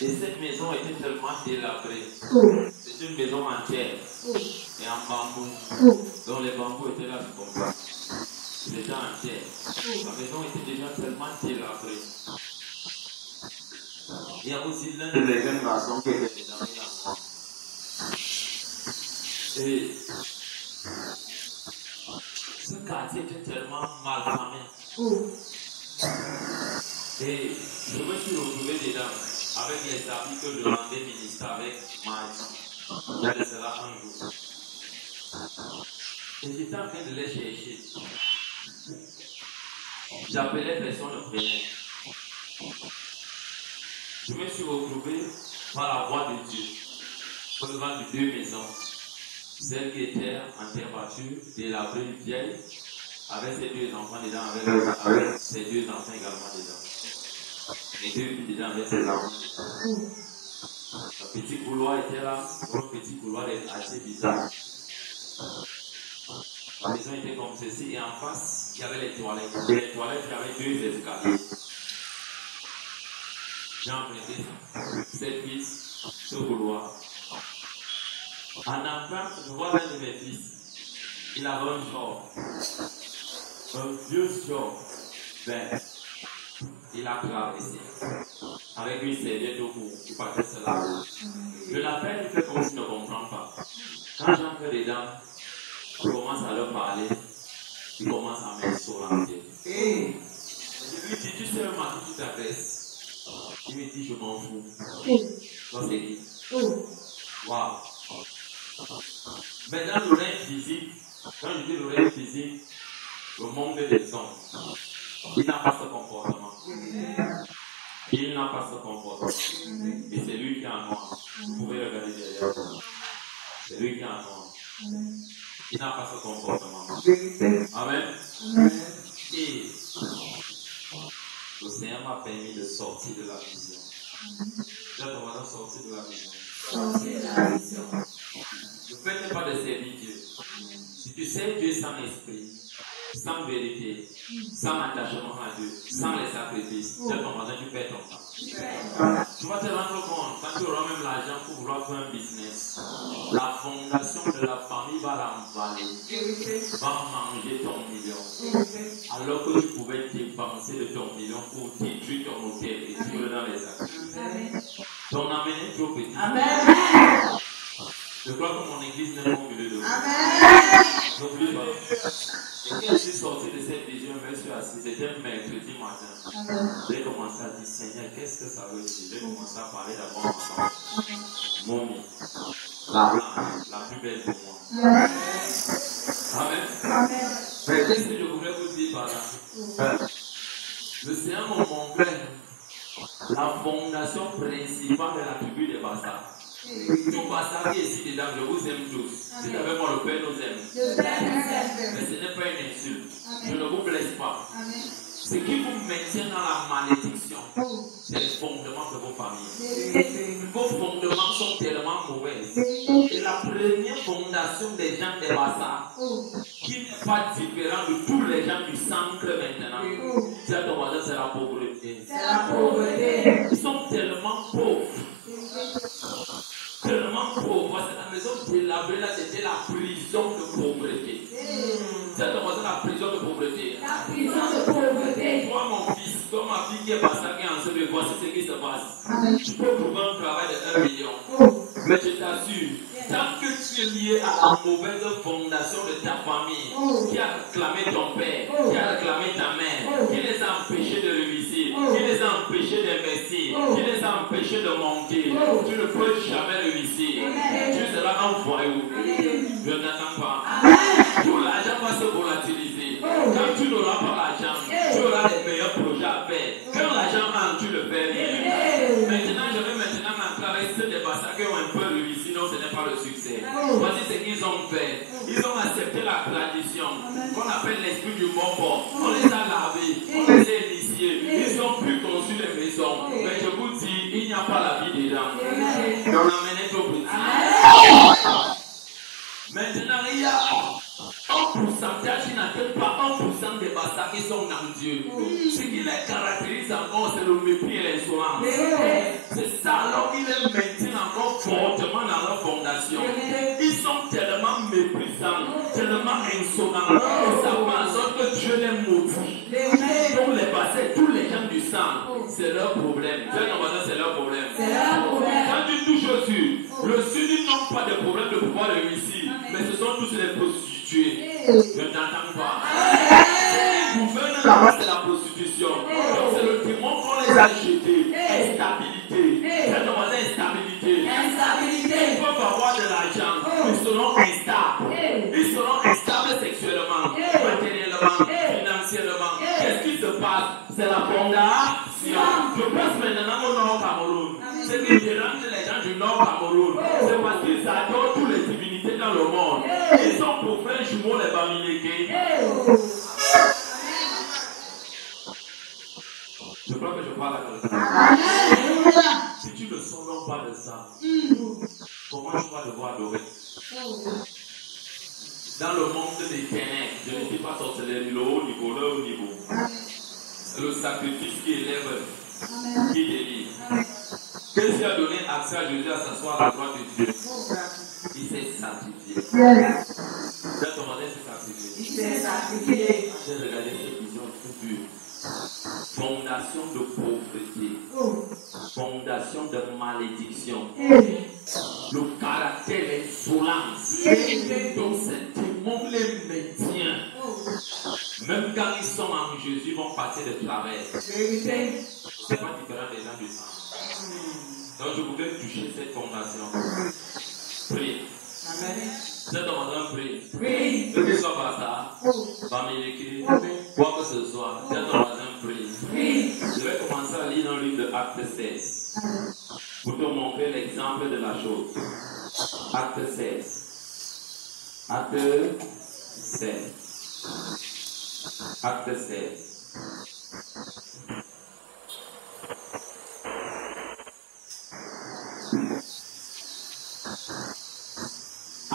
Et cette maison était tellement délabrée. C'est une maison entière et en bambou. Donc les bambous étaient là comme ça. Ils étaient entiers. La maison était déjà tellement délabrée. Il y a aussi l'un de mes jeunes garçons qui était dans l'enfant. Et ce quartier était tellement mal famé. Et je me suis retrouvé dedans avec les habits que je rendais ministre avec Marie. Il y a de cela un jour. Et j'étais en train de les chercher. J'appelais personne ne prenait. Je me suis retrouvé par la voix de Dieu au devant de deux maisons. Celle qui était en terre battue, délabrée, vieille, avec ses deux enfants dedans, avec ses deux enfants également dedans. Les deux filles dedans avec ses enfants. Le petit couloir était là, un petit couloir assez bizarre. La maison était comme ceci et en face, il y avait les toilettes. Et les toilettes, il y avait deux escaliers. J'ai emprunté cette piste, ce couloir. En entrant, je vois l'un de mes fils. Il avait un short. Un vieux short vert. Il a traversé avec une serviette au cou. Il partait se laver. Je l'appelle, il fait comme s'il ne comprend pas. Quand j'entre dedans, je commence à leur parler. Il commence à m'insulter. Je lui dis, tu sais vraiment qui tu t'adresses? Il me dit, je m'en fous. Donc c'est dit. Waouh. Mais dans l'oreille physique, quand je dis l'oreille physique, le monde des hommes, il n'a pas ce comportement. Il n'a pas ce comportement. Et c'est lui qui est en noir. Vous pouvez regarder derrière. C'est lui qui est en noir. Il n'a pas ce comportement. Amen. Et le Seigneur m'a permis de sortir de la vision. J'ai demandé de sortir de la vision. Sortir de la vision. Le fait n'est pas de servir Dieu. Si tu sers Dieu sans esprit, sans vérité, sans attachement à Dieu, sans les sacrifices, j'ai demandé, tu perds ton temps. Tu vas te rendre compte, quand tu auras même l'argent pour vouloir faire un business, la fondation de la famille va l'emballer, va manger ton million. Alors que tu pouvais dépenser de ton million pour détruire ton hôtel et tuer dans les sacrifices. Ton amen est trop petit. Amen. Je crois que mon église n'est pas au milieu de vous. N'oublie pas. Et quand je suis sorti de cette vision, je me suis assis. C'était un mercredi matin. J'ai commencé à dire, Seigneur, qu'est-ce que ça veut dire? J'ai commencé à parler d'abord ensemble. Mommy, la plus belle de moi. Amen. Mais qu'est-ce que je voudrais vous dire par là? Le Seigneur m'a montré la fondation principale de la tribu de Bassa. Tout Bassa qui est ici dedans, je vous aime tous. C'est avec moi le Père nous aime. Mais ce n'est pas une insulte. Je ne vous blesse pas. Ce qui vous maintient dans la malédiction, c'est les fondements de vos familles. Vos fondements sont tellement mauvais. Et la première fondation des gens de Bassa, qui n'est pas différent de tous les gens du centre maintenant, c'est la pauvreté. Ils sont tellement pauvres. Tellement pauvre, c'est la maison délabrée là, c'était la prison de pauvreté. C'est la prison de pauvreté. La prison de pauvreté. Toi, mon fils, toi, ma fille qui est passée, qui est enceinte, voici ce qui se passe. Tu peux trouver un travail de 1 million. Mais je t'assure, tant que tu es lié à la mauvaise fondation de ta famille, qui a réclamé ton père, qui a réclamé ta mère, qui les a empêchés de réussir, qui les a empêchés d'investir, qui les a empêchés de monter, tu ne peux jamais réussir. Tu seras un voyou. Je n'attends pas. Tout l'argent va se volatiliser. Quand tu n'auras pas l'argent, tu auras les meilleurs projets à faire. Quand l'argent entre, tu le fais bien. Maintenant, je vais maintenant entrer avec ceux des Bassa qui ont un peu réussi, non, ce n'est pas le succès. Voici ce qu'ils ont fait. Ils ont accepté la tradition qu'on appelle l'esprit du Mobo. On les a lavés, on les a initiés. Ils ont pu construire des maisons. Mais je vous dis, il n'y a pas la vie dedans. On amène au petit. Maintenant, il y a un pourcentage qui n'atteint pas 1% des Bassa qui sont dans Dieu. Ce qui les caractérise encore, c'est le mépris et l'insolence. C'est ça, alors ils les maintiennent encore fortement dans leur fondation. Ils sont tellement méprisants, tellement insolents, et ça fait en sorte que Dieu les maudit. Donc les passés, tous les gens du sang, c'est leur problème. C'est leur problème. Quand tu touches au sud, le sud, ils n'ont pas de problème de pouvoir réussir, mais ce sont tous les prostituées. Je n'entends pas. Ils gouvernent là-bas, c'est la prostitution. Donc c'est le démon qu'on les a jetés. Instabilité. Instabilité. Ils peuvent avoir de l'argent. Ils seront instables. Ils seront instables sexuellement, matériellement, financièrement. Qu'est-ce qui se passe? C'est la fondation. Je pense maintenant au Nord Cameroun. Ce qui dérange les gens du Nord Cameroun, c'est parce qu'ils adorent toutes les divinités dans le monde. Ils sont pour frères jumeaux les Bamilékés. Je crois que je parle à quelqu'un. Si tu ne sens même pas de ça, comment tu vas devoir adorer? Dans le monde des ténèbres, je ne dis pas sorcellerie, le haut niveau, le haut niveau. C'est le sacrifice qui élève, qui délivre. Qu'est-ce qui a donné accès à Jésus à s'asseoir à la droite de Dieu? Il s'est sacrifié. Dans ton modèle, il s'est sacrifié. J'ai regardé cette vision future. Fondation de pauvreté, fondation de malédiction, le caractère insolent, donc ces démons les maintient. Même quand ils sont en Jésus, ils vont passer de travers. C'est pas différent des gens du sang. Donc je voudrais toucher cette fondation. Prie. Je demande un prix. Que tu sois basta, Bamiléké, quoi que ce soit, je demande un prix. Je vais commencer à lire dans le livre de Acte 16 pour te montrer l'exemple de la chose. Acte 16. Acte 16. Acte 16.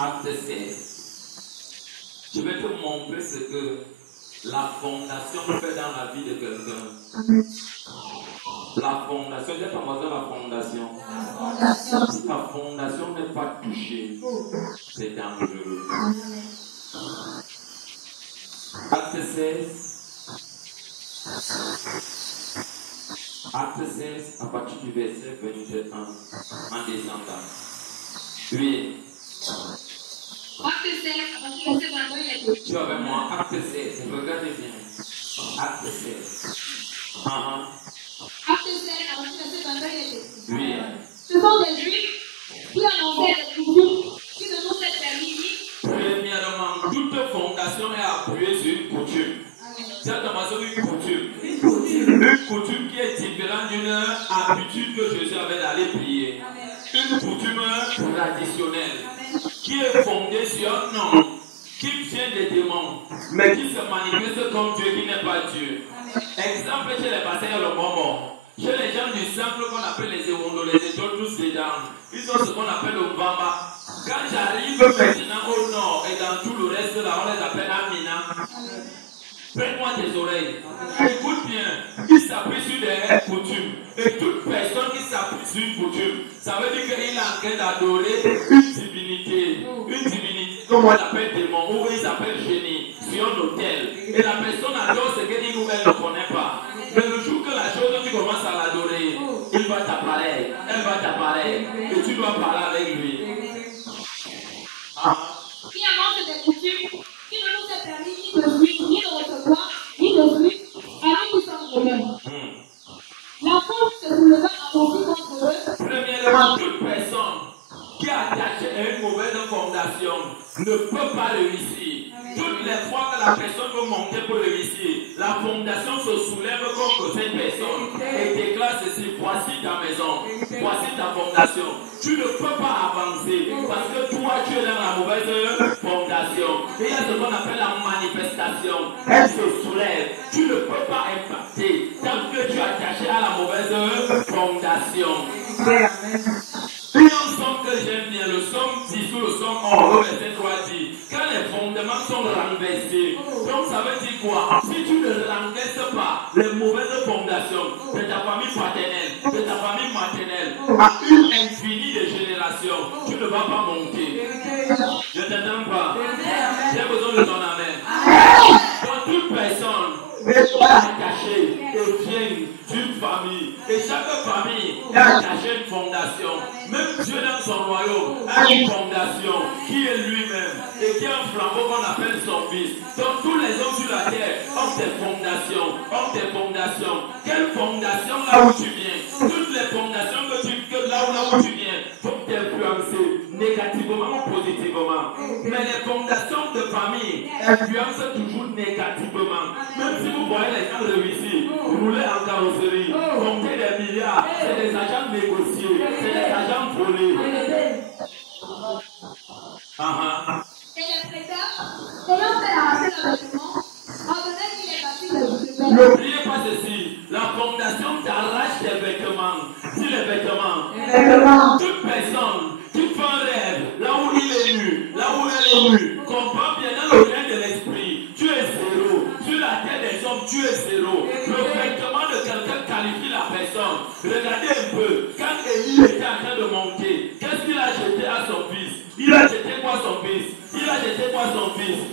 Acte 16. Je vais te montrer ce que la fondation fait dans la vie de quelqu'un. La fondation, j'ai commencé la fondation. Si la fondation n'est pas touchée, c'est dangereux. Acte 16. Acte 16, à partir du verset 21, en descendant. Oui. Acte 16, à partir du verset 22, il est écrit. Tu es avec moi, acte 16, regardez bien. Acte 16. Acte 16, à partir du verset 22, il est écrit. Oui. Ce sont des Juifs qui annonçaient des coutumes qui ne nous est permis. Premièrement, toute fondation est appuyée sur une coutume. C'est une coutume. Une coutume qui est différente d'une habitude que Jésus avait d'aller prier. Une coutume traditionnelle qui est fondée sur un nom qui vient des démons, mais qui se manifeste comme Dieu qui n'est pas Dieu. Exemple chez les pasteurs le bonbon. Chez les gens du simple qu'on appelle les érondos, les étoiles, tous ces dents, ils ont ce qu'on appelle le bamba. Quand j'arrive maintenant au nord et dans tout le reste là, on les appelle Amina. Prête-moi tes oreilles. Écoute bien. Il s'appuie sur des coutumes. Et toute personne qui s'appuie sur une coutume, ça veut dire qu'il est en train d'adorer une divinité. Une divinité, comme on l'appelle démon, ou il s'appelle génie, sur un autel. Et la personne adore ce qu'elle ne connaît pas. Mais le jour que la chose, tu commences à l'adorer, il va t'apparaître. Elle va t'apparaître. Et tu dois parler avec lui. Qui annonce des coutumes qui ne nous est permis ni de suivre, ni de recevoir, ni de suivre, alors qu'ils sont romains. La foule se souleva à aussi contre eux. Premièrement, toute personne qui a attaché à une mauvaise fondation ne peut pas réussir. Toutes les fois que la personne veut monter pour réussir, la fondation se soulève contre cette personne et déclare ceci: voici ta maison, voici ta fondation. Tu ne peux pas avancer parce que toi tu es dans la mauvaise fondation. Et il y a ce qu'on appelle la manifestation. Elle se soulève. Tu ne peux pas impacter tant que tu es attaché à la mauvaise fondation. Il y a un somme que j'aime bien, le somme 10 ou le somme 11, le verset 3 dit, quand les fondements sont renversés, donc ça veut dire quoi? Si tu ne renverses pas les mauvaises fondations de ta famille paternelle, de ta famille maternelle à une infinie de générations, tu ne vas pas monter. Je t'entends pas. J'ai besoin de ton amen. Donc toute personne attachée et vient d'une famille, et chaque famille est attachée à une fondation. Même Dieu dans son royaume a une fondation qui est lui-même et qui a un flambeau qu'on appelle son fils. Donc tous les hommes sur la terre ont des fondations, Quelle fondation là où tu viens? Toutes les fondations là où tu viens vont t'influencer négativement ou positivement. Mais les fondations de famille influencent toujours négativement. Même si vous voyez les gens réussir, rouler en carrosserie, compter des milliards, c'est des agents négociés, c'est des agents volés. Et les prêteurs, ayant fait arracher le vêtement, ordonnaient qu'il est parti de N'oubliez pas ceci, la fondation t'arrache tes vêtements. Si les vêtements, toute personne qui fait un rêve, là où il est nu, là où elle est nue, comprends bien dans le règne de l'esprit, tu es zéro. Sur la terre des hommes, tu es zéro. Le vêtement de quelqu'un qualifie la personne. Regardez un peu, quand Élie était en train de monter, qu'est-ce qu'il a jeté à son fils? Il a jeté quoi son fils?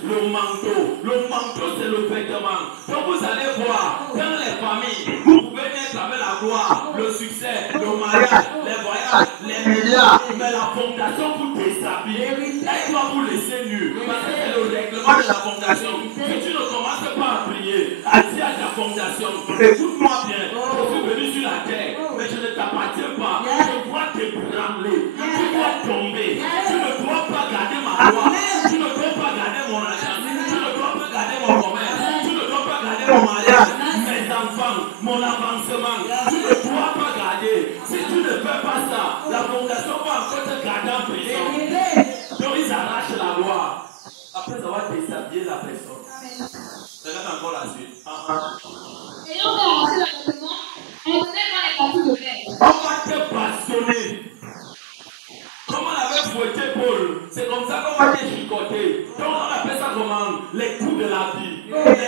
Le manteau. Le manteau, c'est le vêtement. Donc vous allez voir, dans les familles, vous pouvez naître avec la gloire, le succès, le mariage, les voyages, les milliards. Mais la fondation vous déshabille. Elle doit vous laisser nu. Parce que c'est le règlement de la fondation. Si tu ne commences pas à prier, à dire à ta fondation, écoute-moi bien, je suis venu sur la terre, mais je ne t'appartiens pas. Je dois t'ébranler. Tu dois tomber. Tu ne dois pas garder ma gloire. Tu ne dois pas garder mon argent. Tu ne dois pas garder mon commerce. Tu ne dois pas garder mon mariage, mes enfants, mon avancement. Tu ne dois pas garder. Si tu ne fais pas ça, la fondation va encore te garder en prison. Donc ils arrachent la gloire. Après avoir déshabillé la personne. Regarde encore la suite. Ayant fait arracher le vêtement, ordonnait-moi les parties de verre. On va te passionner. Comme on avait fouetté Paul, c'est comme ça qu'on va te chicoter. Donc on appelle ça comment? Les coups de la vie.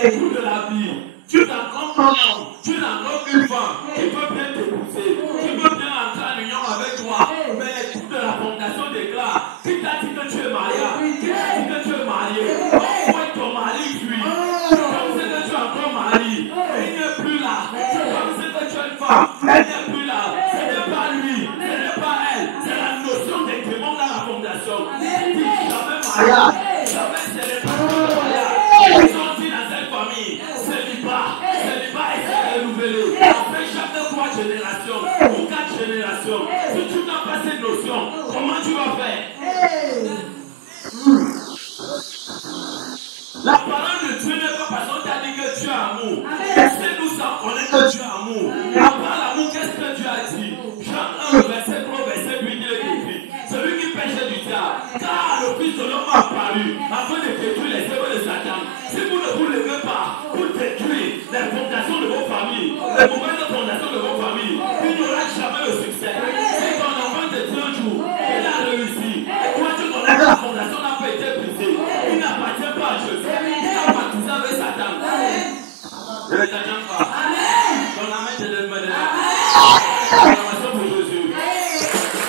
Les coups de la vie. Tu rencontres un homme, tu rencontres une femme qui peut bien t'épouser, qui peut bien entrer en union avec toi. Mais les coups de la fondation déclarent qui t'a dit que tu es marié, qui t'a dit que tu es marié. On fouette ton mari, puis. Comme c'est que tu as ton mari, il n'est plus là. Comme c'est que tu as une femme, elle n'est plus là. Ce n'est pas lui, ce n'est pas elle. C'est la notion des démons dans la fondation. Dis jamais mariage, jamais célébration de mariage. Ils sont dit dans cette famille, célibat et c'est renouvelé. Après chaque 3 générations ou 4 générations, si tu n'as pas cette notion, comment tu vas faire? La parole de Dieu n'est pas parce qu'on t'a dit que Dieu est amour. Est-ce que nous savons connaître que Dieu est amour? À part l'amour, qu'est-ce que Dieu a dit? Jean 1, verset 3, verset 8, il est écrit. Celui qui pêche du diable, car le Fils de l'homme a apparu afin de détruire les œuvres de Satan. Si vous ne vous levez pas pour détruire les fondations de vos familles, les mauvaises fondations de vos familles, il n'y aura jamais le succès. Si ton enfant te dit un jour, il a réussi, et toi tu connais que la fondation n'a pas été brisée, il n'appartient pas à Jésus, il a baptisé avec Satan. Je ne t'attends pas. Ton amen te donne me acclamation pour Jésus.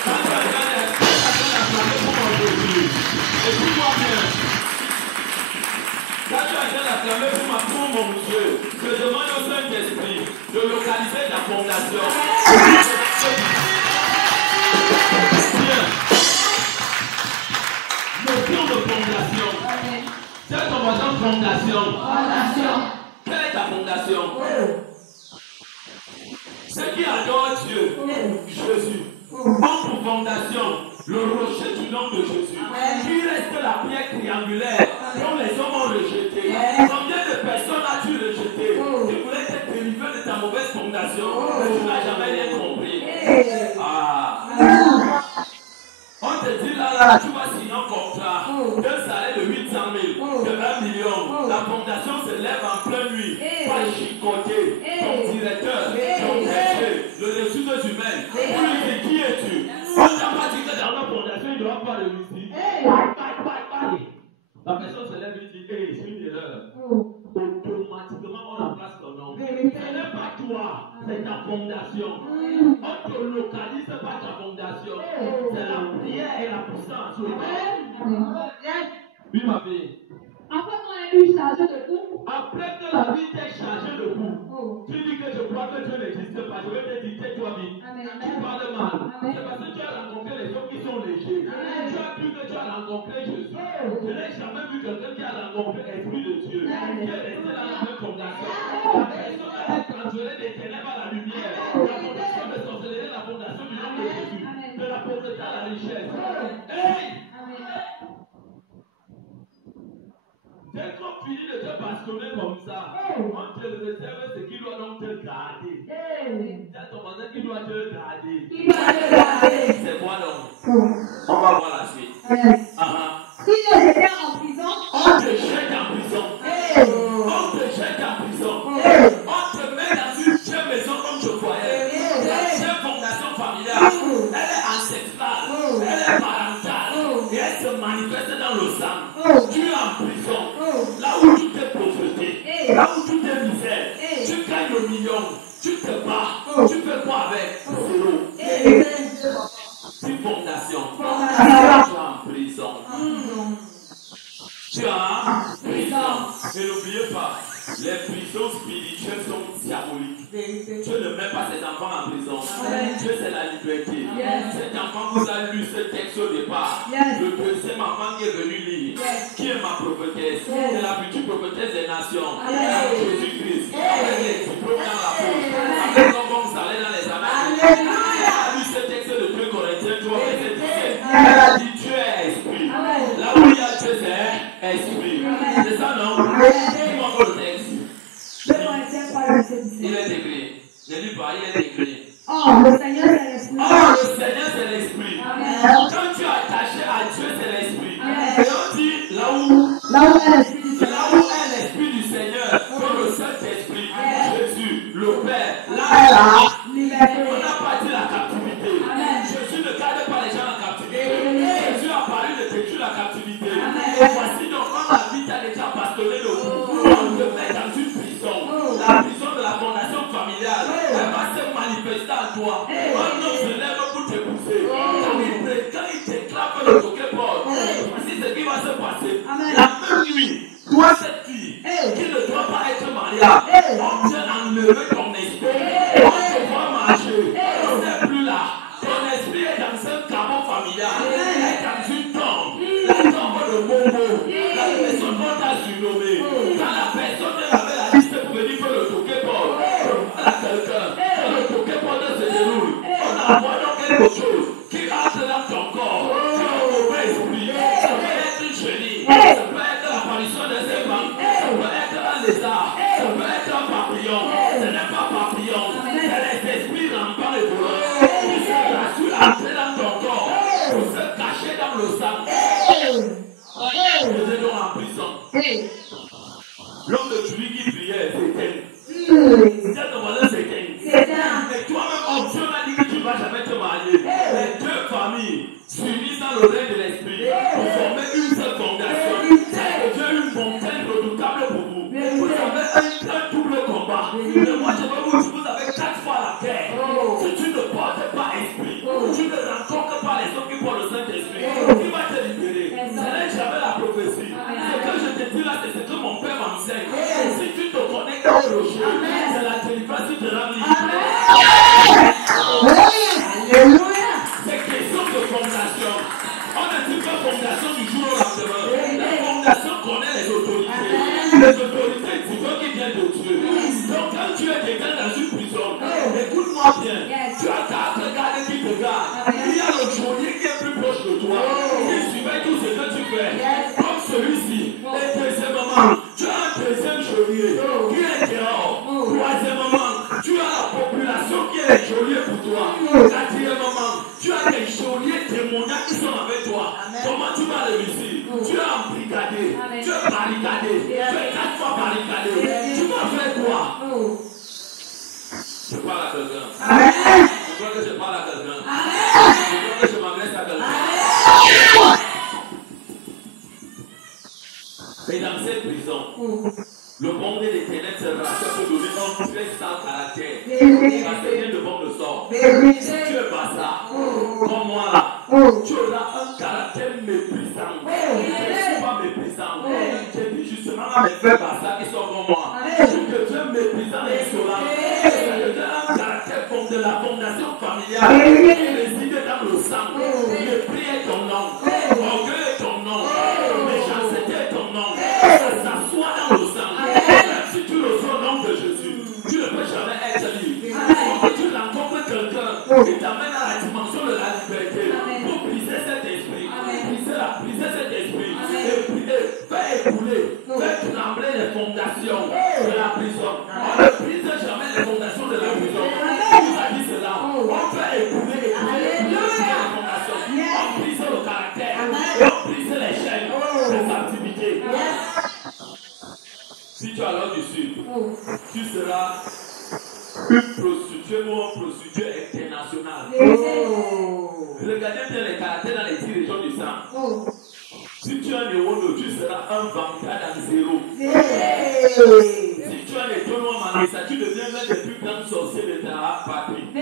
Quand tu as acclamé pour mon Jésus, écoute-moi bien. Quand tu as acclamé pour mon Dieu, je demande au Saint-Esprit de localiser ta fondation. Bien. Notion de fondation. C'est ton voisin fondation. Quelle est ta fondation? Ceux qui adorent Dieu, Jésus, ont pour fondation le rocher du nom de Jésus, qui reste la pierre triangulaire dont les hommes ont rejeté. Combien de personnes as-tu rejeté? Tu voulais te délivrer de ta mauvaise fondation, mais tu n'as jamais rien compris. On te dit là, tu vas signer un contrat d'un salaire de 800 000, de 1 million. La fondation se lève en pleine nuit, pas chicoter ton directeur, ton DG, le ressources humaines. Pour lui dire qui es-tu? On t'a pas dit que dans la fondation, il ne doit pas réussir. La personne se lève et dit, c'est une erreur. Automatiquement, on remplace ton nom. Ce n'est pas toi, c'est ta fondation. fondation. On te localise par ta fondation. C'est la prière et la puissance. Oui, ma fille. Après qu'on ait eu chargé de tout. Après que la vie t'ait chargé de tout, tu dis que je crois que Dieu n'existe pas. Je vais te dire, tais-toi vite. Tu parles mal. C'est parce que tu as rencontré les hommes qui sont légers. Tu as cru que tu as rencontré Jésus. Je n'ai jamais vu quelqu'un qui a rencontré l'Esprit de Dieu. Qui est resté dans la même fondation. La personne a transféré des ténèbres à la lumière. La fondation de sorcellerie, la fondation du nom de Jésus. De la pauvreté à la richesse. Hey! Dès qu'on finit de te bastonner comme ça, on te réserve ce qui doit donc te garder. C'est ton voisin qui doit te garder. C'est quoi donc? On va voir la suite. Si je j'étais en prison, on te jette en prison. On te jette en prison. On te met dans une vieille maison comme je voyais. La vieille fondation familiale, elle est ancestrale, elle est parentale et elle se manifeste dans le sang. Tu es en prison. Là où tu t'es pauvreté, là où tu t'es misère, tu gagnes le million, tu te bats, tu fais quoi avec? Zéro. C'est fondation. Tu es en prison. Tu es en prison. Et n'oubliez pas, les prisons spirituelles sont diaboliques. Dieu ne met pas ses enfants en prison. Dieu, c'est la liberté. Cet enfant vous a lu ce texte au départ. Le deuxième enfant qui est venu lire. Qui est ma prophétesse? C'est la future prophétesse des nations. Jésus-Christ. Avec les diplômes dans la peau. Avec l'homme salaire dans les années. Elle a lu ce texte de 2 Corinthiens 3, verset 17. Elle a dit Dieu est esprit. Là où il y a Dieu, c'est esprit. C'est ça, non? Dis-moi encore le texte. Il est écrit. Ne lis pas, il est écrit. Oh, le Seigneur c'est l'esprit. Oh, le Seigneur c'est l'esprit. Quand tu es attaché à Dieu, c'est l'esprit. Et on dit là où est l'esprit du Seigneur, comme le Saint-Esprit, Jésus, le Père, là, on n'a pas dit la captivité. Jésus ne garde pas les gens en captivité. Jésus a parlé de détruire la captivité. Et voici donc quand la vie t'a déjà bastonné le bout, on te met dans une prison. La prison de la fondation familiale, elle va se manifester en toi. Un homme se lève pour te pousser. Quand il t'éclame le Pokémon, voici ce qui va se passer. La même nuit, toi cette fille qui ne doit pas être mariée, on vient enlever ton esprit. On te voit marcher. On n'est plus là. Ton esprit est dans un caveau familial. Elle est dans une tombe. La tombe de Momo. La personne qu'on t'a surnommée. Quand la personne avait la liste pour venir faire le Pokémon, voilà quelqu'un. Quand le Pokémon se déroule, on envoie donc quelque chose qui entre dans ton corps. Tu as un mauvais esprit. Ça peut être une chenille. Ça peut être l'apparition de ces banques. Ça peut être un lézard. Ça peut être un papillon. Ce n'est pas papillon. C'est les esprits rampants et volants. Qui se rassurent entrer dans ton corps pour se cacher dans le sang. Vous êtes donc en prison. L'homme de celui qui priait, s'éteint. C'est ton voisin s'éteint. Et toi-même, homme, Dieu m'a dit que tu ne vas jamais te marier. Les deux familles s'unissent dans le règne de l'esprit pour former une seule fondation. Ça devient une montagne redoutable pour vous. Vous avez un double combat. Mais moi, je veux vous avez 4 fois la terre. Si tu ne portes pas esprit, tu ne rencontres pas les hommes qui portent le Saint-Esprit. Qui va te libérer? Ce n'est jamais la prophétie. Ce que je te dis là, c'est ce que mon père m'enseigne. Si tu te connectes au rocher, c'est la délivrance qui te rend libre. Alléluia. C'est question de fondation. On ne dit pas fondation du jour au lendemain. La fondation connaît les autorités. Les autorités divines qui viennent de Dieu. Donc quand tu es quelqu'un dans une prison, écoute-moi bien. Tu as 4 gardes qui te gardent. Il y a le geôlier qui est plus proche de toi. Qui surveille tout ce que tu fais. Comme celui-ci. Et deuxièmement, tu as un deuxième geôlier qui est dehors. Troisièmement, tu as la population qui est geôlier pour toi. Quatrièmement, tu as des geôliers démoniaques qui sont avec toi. Comment tu vas réussir? Tu es embrigadé. Tu es barricadé. Tu es 4 fois barricadé. Tu vas faire quoi? Je parle à quelqu'un. Je crois que je parle à quelqu'un. Je crois que je m'adresse à quelqu'un. Et dans cette prison, le monde des ténèbres se rachète pour donner un très sale caractère. Parce qu'il y a de bons Si tu es basa, comme moi là, tu auras un caractère méprisant. Je ne suis pas méprisant. J'ai dit justement à mes frères basa qui sont comme moi. Que tu es méprisant et insolent. Ça devient un caractère comme de la fondation familiale qui réside dans le sang. Mépris est ton nom. Orgueil est ton nom. Méchanceté est ton nom. Ça s'assoit dans le sang. Si tu le fais au nom de Jésus, tu ne peux jamais être libre. Quand tu rencontres quelqu'un qui t'amène à la dimension de la liberté pour briser cet esprit, briser cet esprit et faire écouler, faire trembler les fondations de la prison. On ne brise jamais les fondations de la prison. Qui vous a dit cela? On fait écouler les fondations. On brise le caractère et on brise les chaînes des activités. Si tu as l'ordre du Sud, tu seras une prostituée ou un prostitué international. Regardez bien les caractères dans les 10 régions du sang. Si tu as un néono, tu seras un vampire dans zéro. Si tu as les tournois manissa, tu deviens l'un des plus grands sorciers de ta patrie, de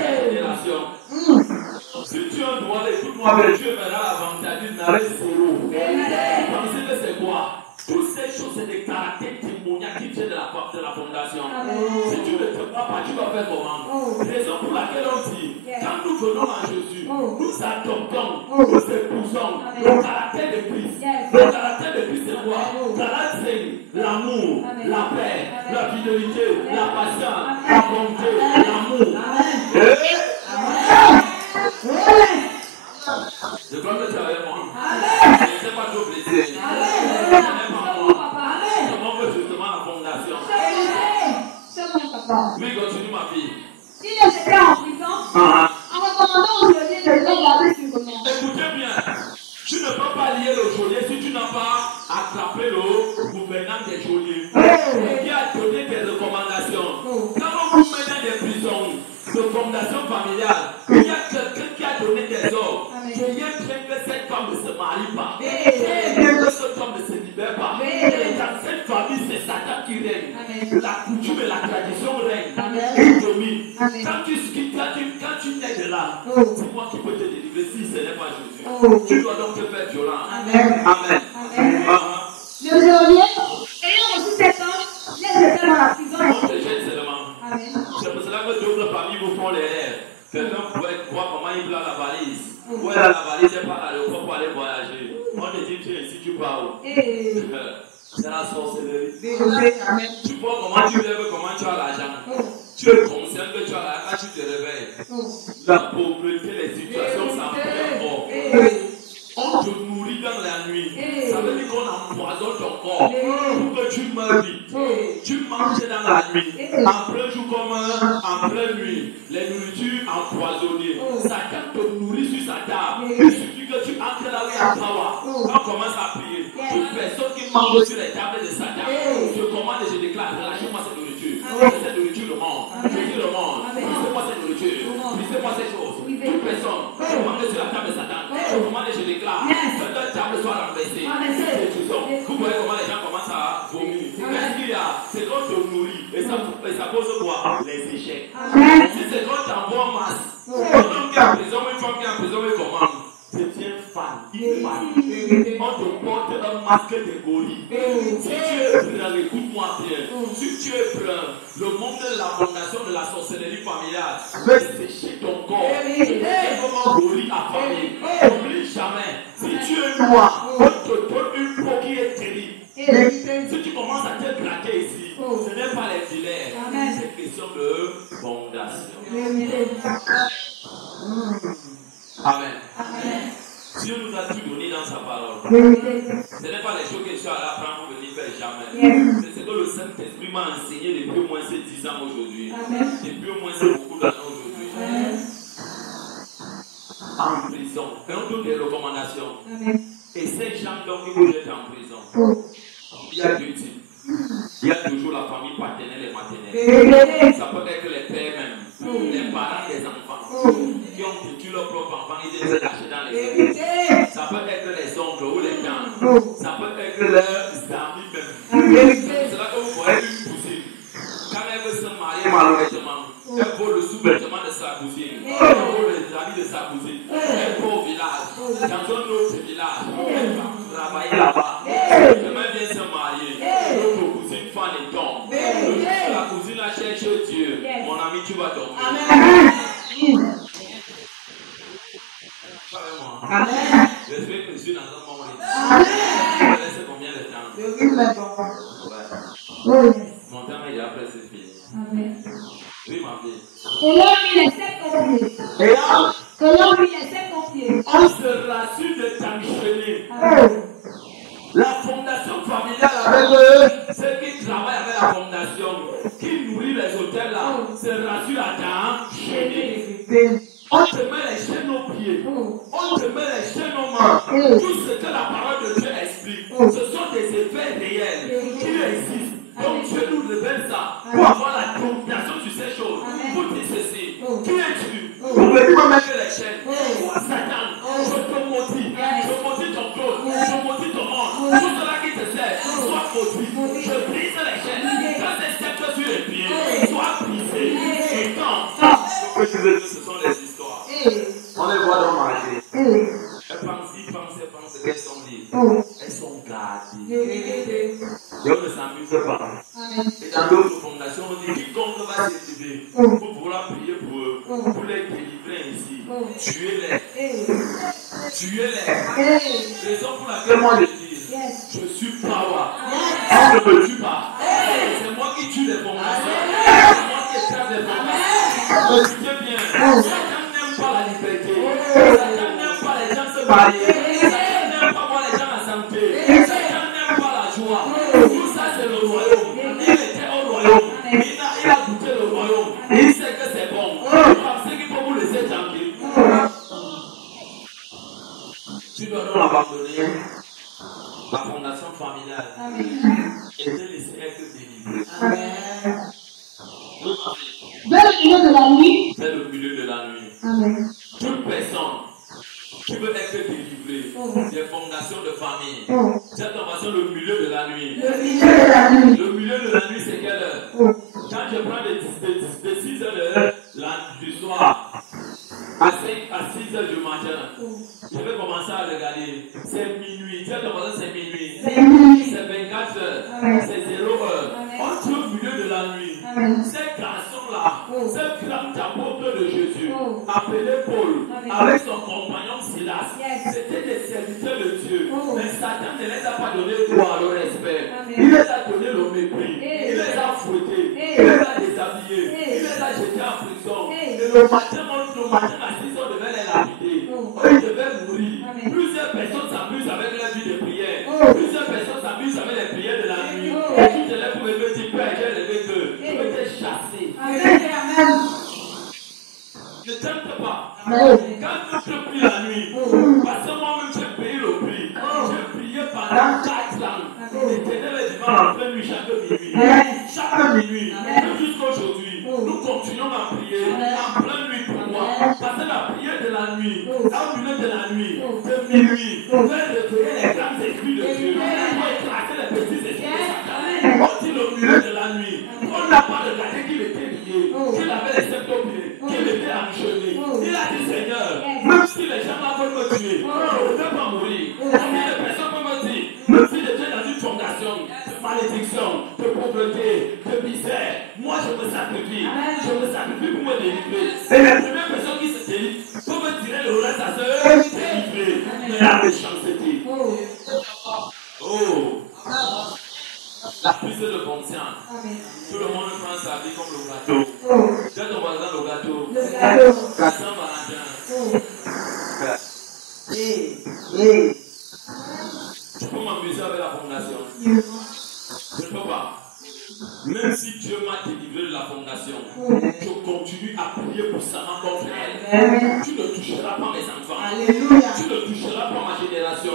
ta génération. Si tu as un droit de tout noir, tu verras l'avantage d'arrêt zéro. Pensez que c'est quoi? Toutes ces choses, c'est des caractères témoignages qui viennent de la fondation. Si tu ne te bats pas, tu vas faire comment? Raison pour laquelle on dit, quand nous venons à Jésus, nous adoptons, nous épousons le caractère de Christ. Le caractère de Christ, c'est quoi? L'amour, la paix, la fidélité, la patience, la bonté, l'amour. Je crois que tu es avec moi. Je ne sais pas trop blessé. Comment veut justement la fondation? Oui, continue ma fille. Si j'étais en prison, en recommandant au geôlier de le garder sur le monde. Écoutez bien, tu ne peux pas lier le geôlier si tu n'as pas attrapé le gouvernant des geôliers qui a donné des recommandations. Quand on vous met dans des prisons de fondation familiale, il y a quelqu'un qui a donné des ordres. Je viens bien que cette femme ne se marie pas. Que cette femme ne se libère pas. Dans cette famille, c'est Satan qui règne. La coutume et la tradition règnent. Il domine. Quand tu nais de là, c'est moi qui peux te délivrer si ce n'est pas Jésus. Tu dois donc te faire violent. Amen. Le geôlier, ayant reçu cet ordre, laisse dans la prison. On te jette seulement. C'est pour cela que d'autres parmi vous font les rêves. Quelqu'un pourrait voir comment il prend la valise. Où est la valise et part à l'aéroport pour aller voyager. On te dit, tu es ici, tu pars où? C'est la sorcellerie. Tu vois comment tu lèves, comment tu as l'argent. Tu es conscient que tu as l'argent, quand tu te réveilles. La pauvreté, les situations s'empruntent fort. On te nourrit dans la nuit. Ça veut dire qu'on empoisonne ton corps pour que tu meurs vite. Tu manges dans la nuit. En plein jour comme en pleine nuit. Les nourritures empoisonnées. Satan te nourrit sur sa table. Il suffit que tu entres là où il y a power. On commence à prier. Toute personne qui mange sur les tables de Satan, je commande et je déclare, relâchez-moi cette nourriture. Cette nourriture le monde. Je dis le monde. Brisez-moi cette nourriture. Brisez-moi ces choses. Toute personne qui mange sur la table de Satan, je commande et je déclare, que leur table soit renversée. Vous voyez comment les gens commencent à vomir. Qu'est-ce qu'il y a? C'est qu'on te nourrit. Et ça cause quoi? Les échecs. Si c'est qu'on t'envoie en masse, un homme qui est en prison, une femme qui est en prison, il commande. Deviens fan, on te porte un masque de gorille. Si tu es brun, écoute-moi bien. Si tu es brun, le monde de la fondation de la sorcellerie familiale veut sécher ton corps. Tu deviens comme un gorille affamé. N'oublie jamais, si tu es noir, on te donne une peau qui est terrible. Si tu commences à te braquer ici, ce n'est pas les filaires, c'est question de fondation. Amen. Dieu nous a tout donné dans sa parole. Ce n'est pas les choses que je suis allé apprendre pour venir faire jamais. C'est ce que le Saint-Esprit m'a enseigné depuis au moins ces 10 ans aujourd'hui. Depuis au moins ces beaucoup d'années aujourd'hui. En prison. Et on donne des recommandations. Et ces gens donc qui vous jettent en prison, il y a deux types. Il y a toujours la famille paternelle et maternelle. Ça peut être les pères même, les parents des enfants qui ont vécu leur propre enfant, ils les ont lâchés dans les églises. Ça peut être les oncles ou les tantes. Ça peut être leurs amis même. C'est là que vous voyez une cousine. Quand elle veut se marier malheureusement, elle vole le sous-vêtement de sa cousine. l'ami de sa cousine. Elle va au village. Dans un autre village. Elle va travailler là-bas. Demain vient se marier. L'autre cousine fan et tombe. La cousine a cherché Dieu. Mon ami, tu vas dormir. Amen. Amen. J'espère que je suis dans un moment. Amen. Je laisse combien de temps? Ouais. Mon temps est déjà presque fini. Amen. Oui, ma vie. Et l'homme mit les 7 pompiers. Et l'homme mit les 7 pompiers. On se rassure de t'enchaîner. La fondation familiale avec eux, ceux qui travaillent avec la fondation, qui nourrit les hôtels là, se rassure à t'enchaîner. On te met les chaînes aux pieds. On te met les chaînes aux mains. Tout ce que la parole de Dieu explique, ce sont des effets réels qui existent. Donc Dieu nous révèle ça pour avoir la domination sur ces choses. Pour dire ceci. Qui es-tu? Pour me dire mettre les chaînes. Toi Satan, je te maudis. Je maudis ton clone. Je maudis ton monde. Tout cela qui te sert, soit maudit. Je brise les chaînes. Quand ces sceptres sur les pieds, sois brisé. Et quand ce sont les histoires. On les voit dans ma vie. Elles pensent qu'elles sont libres. Elles sont gardées. Dieu ne s'amuse pas. Et dans d'autres fondations, on dit quiconque va s'élever pour pouvoir prier pour eux, pour les délivrer ici. Tuez-les. Tuez-les. Raison pour laquelle moi je dis, je suis power. On ne me tue pas. C'est moi qui tue les fondations. C'est moi qui écrase les fondations. Écoutez bien. Satan n'aime pas la liberté. Satan n'aime pas les gens se marier. Satan n'aime pas voir les gens en santé. Satan n'aime pas la joie. Tout ça c'est le royaume. Il était au royaume. Il a goûté le royaume. Il sait que c'est bon. Il pensait qu'il faut vous laisser tranquille. Tu dois donc abandonner la fondation familiale et te laisser être délivré. Vers le milieu de la nuit. Vers le milieu de la nuit. Amen. Toute personne qui veut être délivrée des fondations de famille, cette formation le milieu de la nuit. Le milieu de la nuit. Le milieu de la nuit, c'est quelle heure? Quand je prends de 6 heures du soir à 6 heures du matin, je vais commencer à regarder. C'est minuit. Cette formation, c'est minuit. C'est 24 heures. C'est 0 heure. On trouve au milieu de la nuit. Ces garçons-là, ce grand apôtre de Jésus, appelé Paul, avec son compagnon Silas, c'était des serviteurs de Dieu. Mais Satan ne les a pas donné le droit, le respect. Il les a donné le mépris. Il les a fouettés. Il les a déshabillés. Il les a jetés en prison. Et le matin à 6 heures, on devait les lapider. On devait mourir. Plusieurs personnes s'amusent avec la vie de prière. Plusieurs personnes s'amusent avec les prières de la nuit. Et tu te lèves pour me dire, Père, j'ai levé que tu peux être chassé. Ne tente pas. Quand tu pries la nuit, parce que moi-même j'ai payé le prix. J'ai prié pendant 4 ans. L'éternel est devant en pleine nuit chaque minuit. Chaque minuit, jusqu'aujourd'hui, nous continuons à prier en pleine nuit pour moi. Parce que la prière de la nuit, au milieu de la nuit, de minuit, fait réveiller les grands esprits de Dieu. Pour écraser les petits esprits de Satan. On dit le milieu de la nuit. On n'a pas regardé qu'il était lié, qu'il avait les sept au pied, qu'il était enchaîné. Il a dit Seigneur, même si les gens veulent me tuer, je ne veux pas mourir. Combien de personnes peuvent me dire, même si j'étais dans une fondation de malédiction, de pauvreté, de misère, moi je me sacrifie. Je me sacrifie pour me délivrer. Et la première personne qui se délivre peut me tirer le reste à se délivrer. Mais la méchanceté. Oh! La puissance de conscience. Tout le monde prend sa vie comme le gâteau. Quand on va dans le gâteau, la Saint-Valentin. Je peux m'amuser avec la fondation. Je ne peux pas. Même si Dieu m'a délivré de la fondation, je continue à prier puissamment contre elle. Tu ne toucheras pas mes enfants. Tu ne toucheras pas ma génération.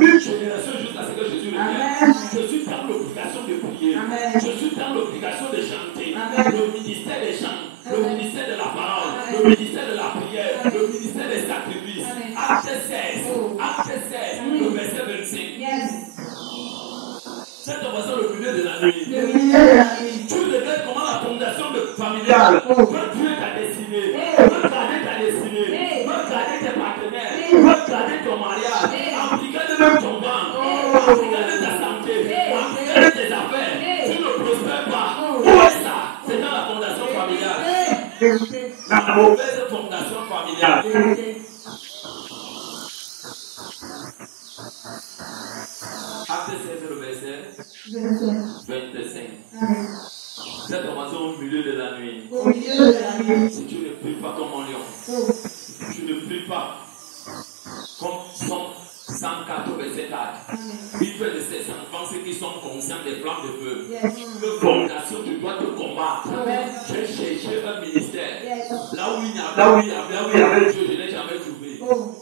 Une génération jusqu'à ce que Jésus revienne. Je suis dans l'obligation de prier. Je suis dans l'obligation de chanter. Le ministère des chants, le ministère de la parole, le ministère de la prière, le ministère des sacrifices. Acte 16, le verset 25. Cette façon, le milieu de la nuit. Tu regardes comment la fondation familiale peut tuer ta destinée, peut garder ta mauvaise fondation familiale. Acte 16, le verset 25. Cette information au milieu de la nuit. Si tu ne pries pas comme un lion, tu ne pries pas comme Somme 104, verset 4. Il fait de ses enfants ceux qui sont conscients des plans de feu. Que fondation, tu dois te combattre. J'ai cherché un ministère. Là où il y avait Dieu, je n'ai jamais trouvé.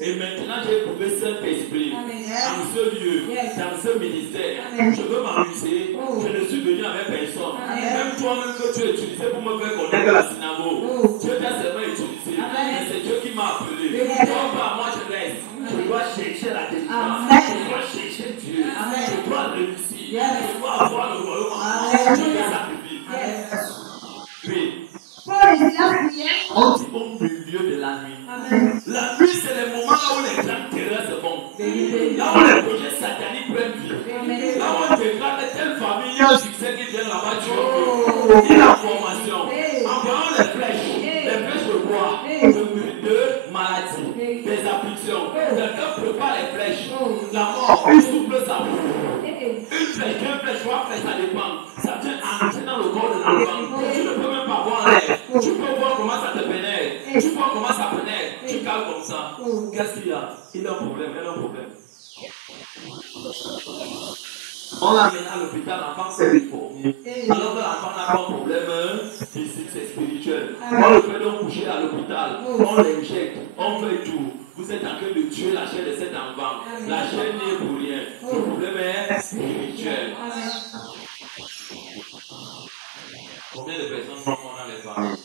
Et maintenant, j'ai trouvé Saint-Esprit dans ce lieu, dans ce ministère. Je veux m'amuser. Je ne suis venu avec personne. Même toi-même que tu as utilisé pour me faire connaître la synagogue. Dieu t'a seulement utilisé. Mais c'est Dieu qui m'a appelé. Toi, pas moi, je reste. Je dois chercher la délivrance. Je dois chercher Dieu. Je dois réussir. Je dois avoir le royaume. Je dois sacrifier. Oui. On dit au milieu de la nuit. La nuit, c'est le moment là où les grands terrains se font. Là où les projets sataniques prennent vie. Là où on déclare telle famille, il y a un succès qui vient là-bas. Il y a la formation. En voyant les flèches de quoi? De maladies, des afflictions. Quelqu'un prépare les flèches. La mort, il souffle sa boue. Une flèche, deux flèches, trois flèches, ça dépend. Ça vient entrer dans le corps de l'enfant. Tu ne peux même pas voir l'air. Tu peux voir comment ça te pénètre. Tu vois comment ça pénètre. Tu cales comme ça. Qu'est-ce qu'il y a? Il a un problème, elle a un problème. On l'amène à l'hôpital, l'enfant s'est réformé. Alors que l'enfant n'a pas un problème physique, c'est spirituel. On le fait donc coucher à l'hôpital. On l'injecte, on fait tout. Vous êtes en train de tuer la chair de cet enfant. La chair n'est pour rien. Le problème est spirituel. Combien de personnes sont mortes dans les familles?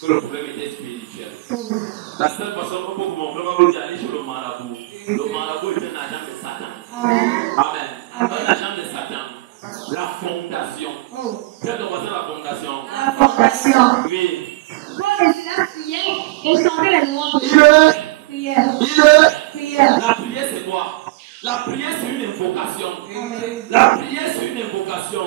Que le problème était spirituel. La seule façon que vous montrer, vous allez chez le marabout. Le marabout est un agent de Satan. Amen. Un agent de Satan. La fondation. Quelle est la fondation? La fondation. Oui. Paul et Silas priaient et chantaient les louanges de Dieu. Prière. La prière, c'est quoi? La prière, c'est une invocation. La prière, c'est une invocation.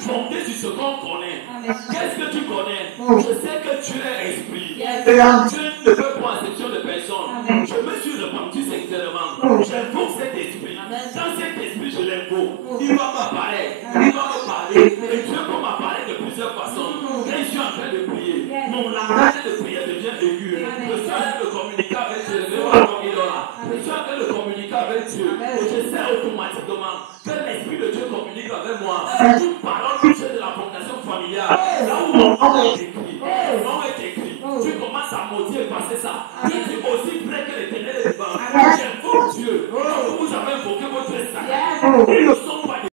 Fondée sur ce qu'on connaît. Qu'est-ce que tu connais? Je sais que tu es esprit. Dieu ne veut pas exception de personne. Je me suis repenti sincèrement. J'invoque cet esprit. Dans cet esprit, je l'invoque. Il va m'apparaître. Il va me parler. Et Dieu peut m'apparaître de plusieurs façons. Et je suis en train de prier. Mon langage de prière devient aigu. Je suis en train de communiquer avec Dieu. Je suis en train de communiquer avec Dieu. Et je sais automatiquement que l'Esprit de Dieu communique avec moi. Toute parole que j'ai de la fondation familiale, là où mon nom est écrit, tu commences à maudire et passer ça. Je suis aussi près que l'Éternel est devant. J'invoque Dieu. Quand vous avez invoqué votre sacré, ils ne sont pas des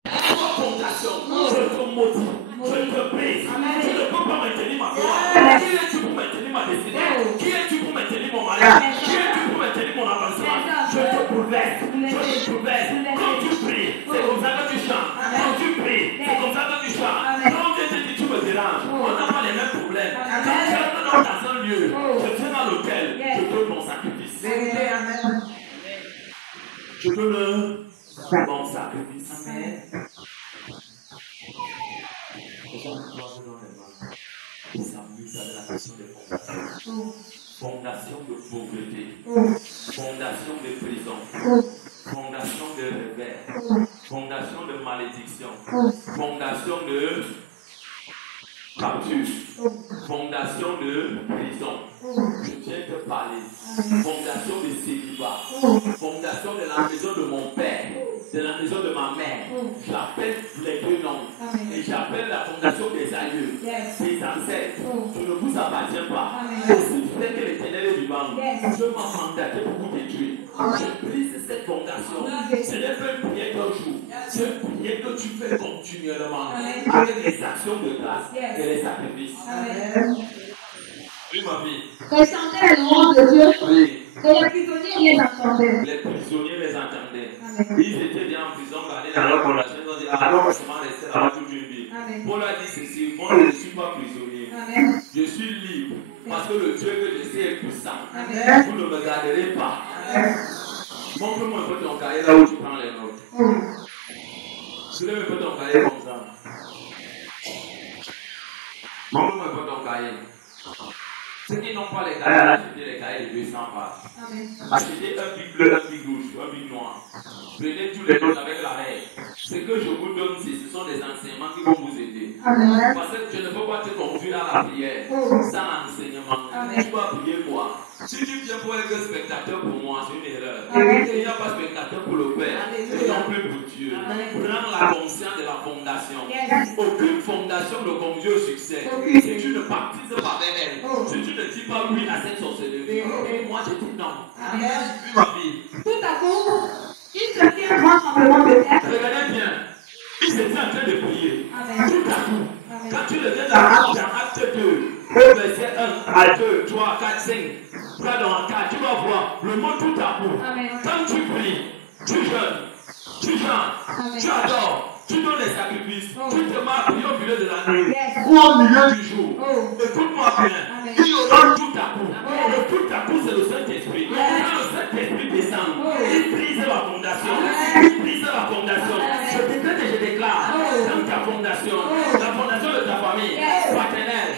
fondations. Je te maudis. Je te brise. Tu ne peux pas maintenir ma gloire. Qui es-tu pour maintenir ma destinée? Qui es-tu pour maintenir mon mariage? Qui es-tu pour maintenir mon avancement? Je te bouleverse. Quand tu pries, c'est comme ça que tu chantes. Quand tu pries, c'est comme ça que tu chantes. Quand Dieu te dit tu me déranges, on n'a pas les mêmes problèmes. Quand tu entres dans un lieu, je viens dans l'hôtel, je donne mon sacrifice. Je donne mon sacrifice. Les gens qui doivent dans les mains, ils s'amusent avec la question des fondations. Fondation de pauvreté, fondation de prison, fondation de revers, fondation de malédiction, fondation de capture, fondation de prison. Je viens te parler. Fondation de célibat, fondation de la maison de mon père, de la maison de ma mère. J'appelle les deux noms. Et j'appelle la fondation des aïeux, des ancêtres. Je ne vous appartiens pas. Aussi vrai que l'Éternel est vivant, je m'en mandaté pour vous détruire. Je brise cette fondation. Ce n'est pas une prière d'un jour. C'est une prière que tu fais continuellement avec les actions de grâce et les sacrifices. Oui, ma fille. Ils chantaient les louanges de Dieu. Oui. Et les prisonniers les entendaient. Les prisonniers les entendaient. Ils étaient bien en prison, gardés dans leur relation. Ils ont dit, alors comment rester là toute une vie. Paul a dit ceci, moi je ne suis pas prisonnier. Je suis libre. Parce que le Dieu que je sais est puissant. Vous ne me garderez pas. Montre-moi un peu ton cahier là où tu prends les notes. Soulève un peu ton cahier comme ça. Montre-moi un peu ton cahier. Ceux qui n'ont pas les cahiers, achetez les cahiers de 200 pages. Achetez un bic bleu, un bic rouge, un bic noir. Prenez tous les notes avec la règle. Ce que je vous donne ici, ce sont des enseignements qui vont vous aider. Parce que je ne peux pas te conduire à la prière sans enseignement. Tu dois prier quoi? Si tu viens pour être spectateur pour moi, c'est une erreur. Il n'y a pas spectateur pour le Père, et non plus pour Dieu. Prends la conscience de la fondation. Aucune fondation ne conduit au succès. Si tu ne baptises pas avec elle, si tu ne dis pas oui à cette sorcellerie, moi je dis non. Vu ma vie. Tout à coup, il se fait un grand tremblement de terre. Regardez bien. Il s'était en train de prier. Tout à coup, quand tu le viens dans Acte 2, verset 1 à 2, 3, 4, 5, près dans 4, tu vas voir le mot tout à coup. Quand tu pries, tu jeûnes, tu adores, tu donnes les sacrifices, tu te marres au milieu de la nuit ou au milieu du jour. Écoute-moi bien, il y aura tout à coup. Le tout à coup, c'est le Saint-Esprit. Quand le Saint-Esprit descend, il brise la fondation. Il brise la fondation. Je décrète et je déclare dans ta fondation, la fondation de ta famille, paternelle,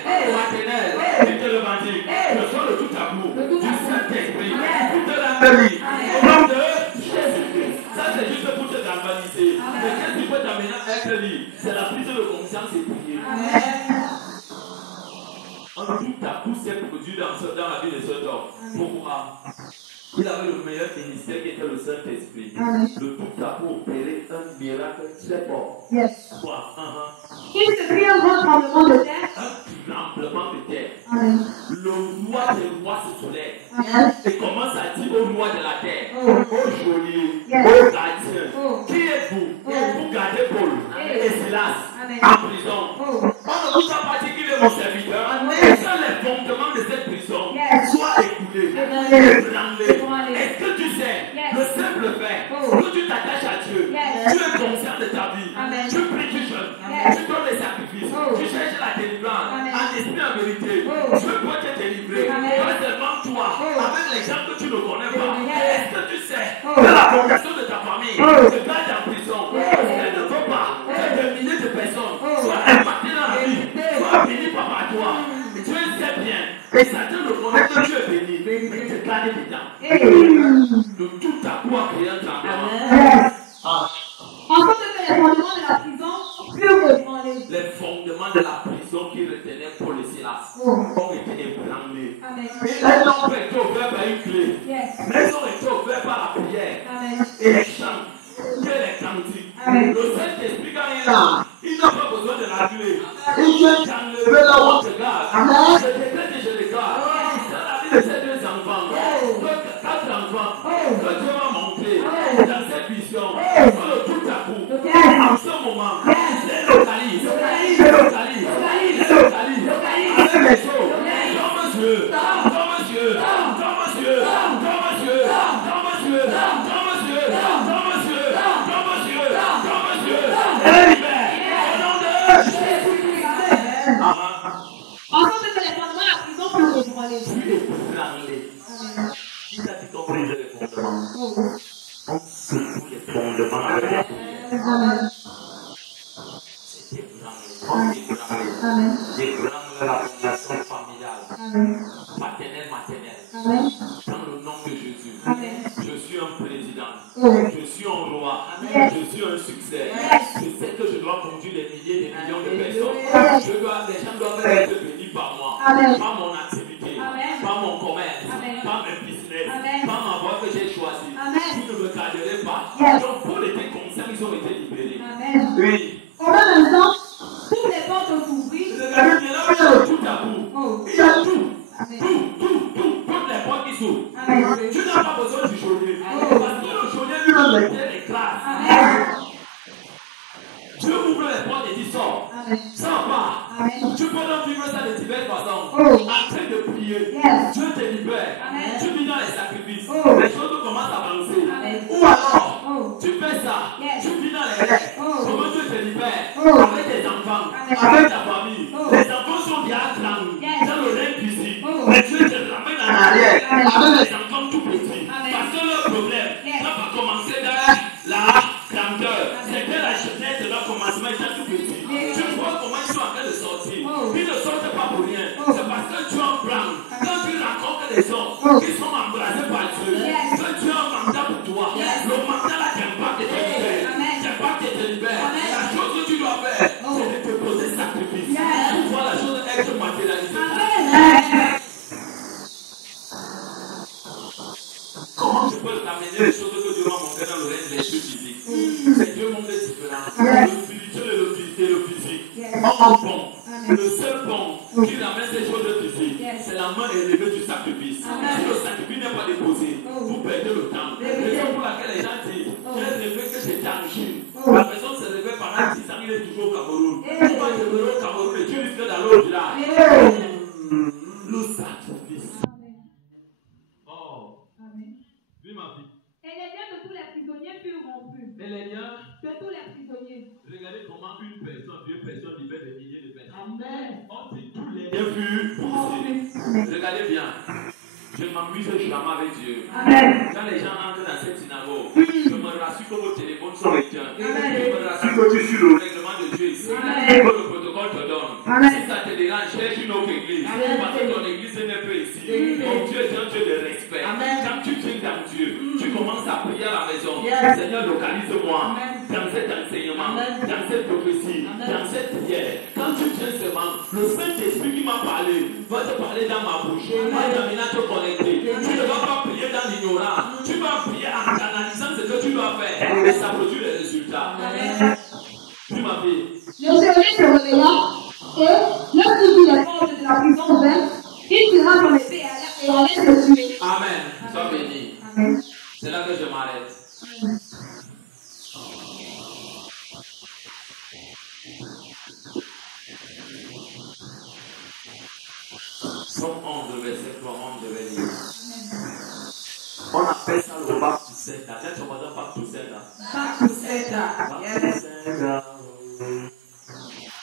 tu te le revendiques. Je sois le tout à coup du Saint-Esprit. Toute la vie, au nom de Jésus-Christ. Ça, c'est juste pour te galvaniser. Mais qu'est-ce qui peut t'amener à être libre? C'est la prise de conscience et prier. Un tout à coup s'est produit dans la vie de cet homme. Pourquoi? Il avait le meilleur ministère qui était le Saint-Esprit. Le tout à coup opérer un miracle très fort. Quoi? Il se fit un grand tremblement de terre. Un tremblement de terre. Le roi des rois se soulève et commence à dire au roi de la terre, au geôlier, au gardien, qui êtes-vous pour garder Paul et Silas en prison? On ne vous a pas dit qu'il est mon serviteur. Et ça, les fondements de cette prison soient écoulés, ébranlés. Est-ce que tu sais le simple fait que tu t'attaches à Dieu, tu es conscient de ta vie, tu pries, tu jeûnes, tu donnes les sacrifices, tu cherches la délivrance, en esprit, en vérité, Dieu peut te délivrer, pas seulement toi, avec les gens que tu ne connais pas. Est-ce que tu sais que la fondation de ta famille se garde en prison? Elle ne veut pas que des milliers de personnes soient impactées dans la vie, soient bénies par toi. Dieu sait bien, et Satan ne connaît que Dieu est béni, mais il te garde dedans. De tout à coup à créer un tremblement. En sorte que les fondements de la prison furent ébranlés. Les fondements de la prison qui retenaient Paul et Silas ont été ébranlés. Ils n'ont pas été ouverts par une clé, mais ils ont été ouverts par la prière et les chants et les cantiques. Le Saint-Esprit, quand il est là, il n'a pas besoin de la clé. Il vient t'enlever là où on te garde. Je décrète et je déclare dans la vie de ces deux enfants, quatre enfants, que Dieu m'a montré dans cette vision, que le tout à coup, en ce moment, les localise, avec les choses, dans monsieur, En sorte que les fondements de la prison furent ébranlés. Qui t'a dit qu'on brisait les fondements? On secoue les fondements avec la prière. C'est ébranlé. La fondation familiale, paternelle, maternelle. Dans le nom de Jésus. Je suis un président. Je suis un roi. Je suis un succès. Je sais que je dois conduire des milliers, des millions de personnes. Les gens doivent être bénis par moi. Par mon activité. Par mon commerce. Par mes business. Par ma voie que j'ai choisie. Vous ne me garderez pas. Donc, pour les conscients, ils ont été libérés. Oui. Au même instant, toutes les portes s'ouvrirent. Regardez bien là où il y a le tout à coup. Il y a tout. Toutes les portes qui s'ouvrent. Tu n'as pas besoin du geôlier. Parce que le geôlier lui-même mettait les classes. Dieu ouvre les portes et dit sors. Sors pas. Tu peux donc vivre ça de diverses façons. En train de prier. Dieu te libère. Tu vis dans les sacrifices. Les choses commencent à avancer. Ou alors, tu fais ça. Tu vis dans les rêves. Comment Dieu te libère? Avec tes enfants. Avec ta famille. Les enfants sont déjà grands. Dans le règne physique. Mais Dieu te ramène en arrière. Avec les enfants tout petits. Parce que leur problème n'a pas commencé dans la grandeur. C'était la jeunesse de leur commencement étant tout petit. Tu vois comment ils sont en train de sortir. Ils ne sortent pas pour rien. C'est parce que tu en prends maison qui sont embrassés par Dieu. Que Dieu a un mandat pour toi. Le mandat là t'impacte et te libère. T'impacte et te libère. La chose que tu dois faire, c'est de te poser sacrifice. Pour voir la chose être matérialisée. Comment je peux ramener les choses que Dieu m'a montrées dans le règne de l'esprit physique? C'est Dieu montre différent. Le spirituel et le physique. En bon. Le seul pont qui ramène ces choses physiques, c'est la main élevée du sacrifice. Si le sacrifice n'est pas déposé, vous perdez le temps. Raison pour laquelle les gens disent, j'ai rêvé que j'étais en Chine. La personne se réveille pendant 10 ans, il est toujours au Cameroun. Pourquoi il est au Cameroun et tu risques d'aller au village? Le sacrifice. Oh. Oui, ma fille. Et les liens de tous les prisonniers furent rompus. Et les liens de tous les prisonniers. Regardez comment une personne, deux personnes libèrent des milliers de personnes. Amen. On dit tous les liens furent brisés. Regardez bien. Je m'amuse jamais avec Dieu. Amen. Quand les gens entrent dans cette synagogue, je me rassure que vos téléphones sont éteints. Je me rassure que tu suis le règlement de Dieu ici. Que le protocole te donne. Si ça te dérange, cherche une autre église. Parce que ton église n'est pas ici. Mon Dieu est un Dieu de respect. Quand tu tiens dans Dieu, tu commences à prier à la maison. Seigneur, localise-moi dans cet enseignement, dans cette prophétie, dans cette prière. Quand tu tiens seulement, le Saint-Esprit qui m'a parlé va te parler dans ma bouche. Va t'amener à te connecter. Tu ne vas pas prier dans l'ignorance. Tu vas prier en analysant ce que tu dois faire. Et ça produit les résultats. Tu m'as fait. Le Seigneur se réveilla et lorsqu'il vit les portes de la prison ouvertes, il tira son épée et allait le tuer. Amen. Sois béni. Amen. C'est là que je m'arrête. Somme 11, verset 3, on devait lire. On appelle ça le bac du Seigneur. Tiens, tu m'as dit bac du Seigneur. Back to center. Bac du Seigneur.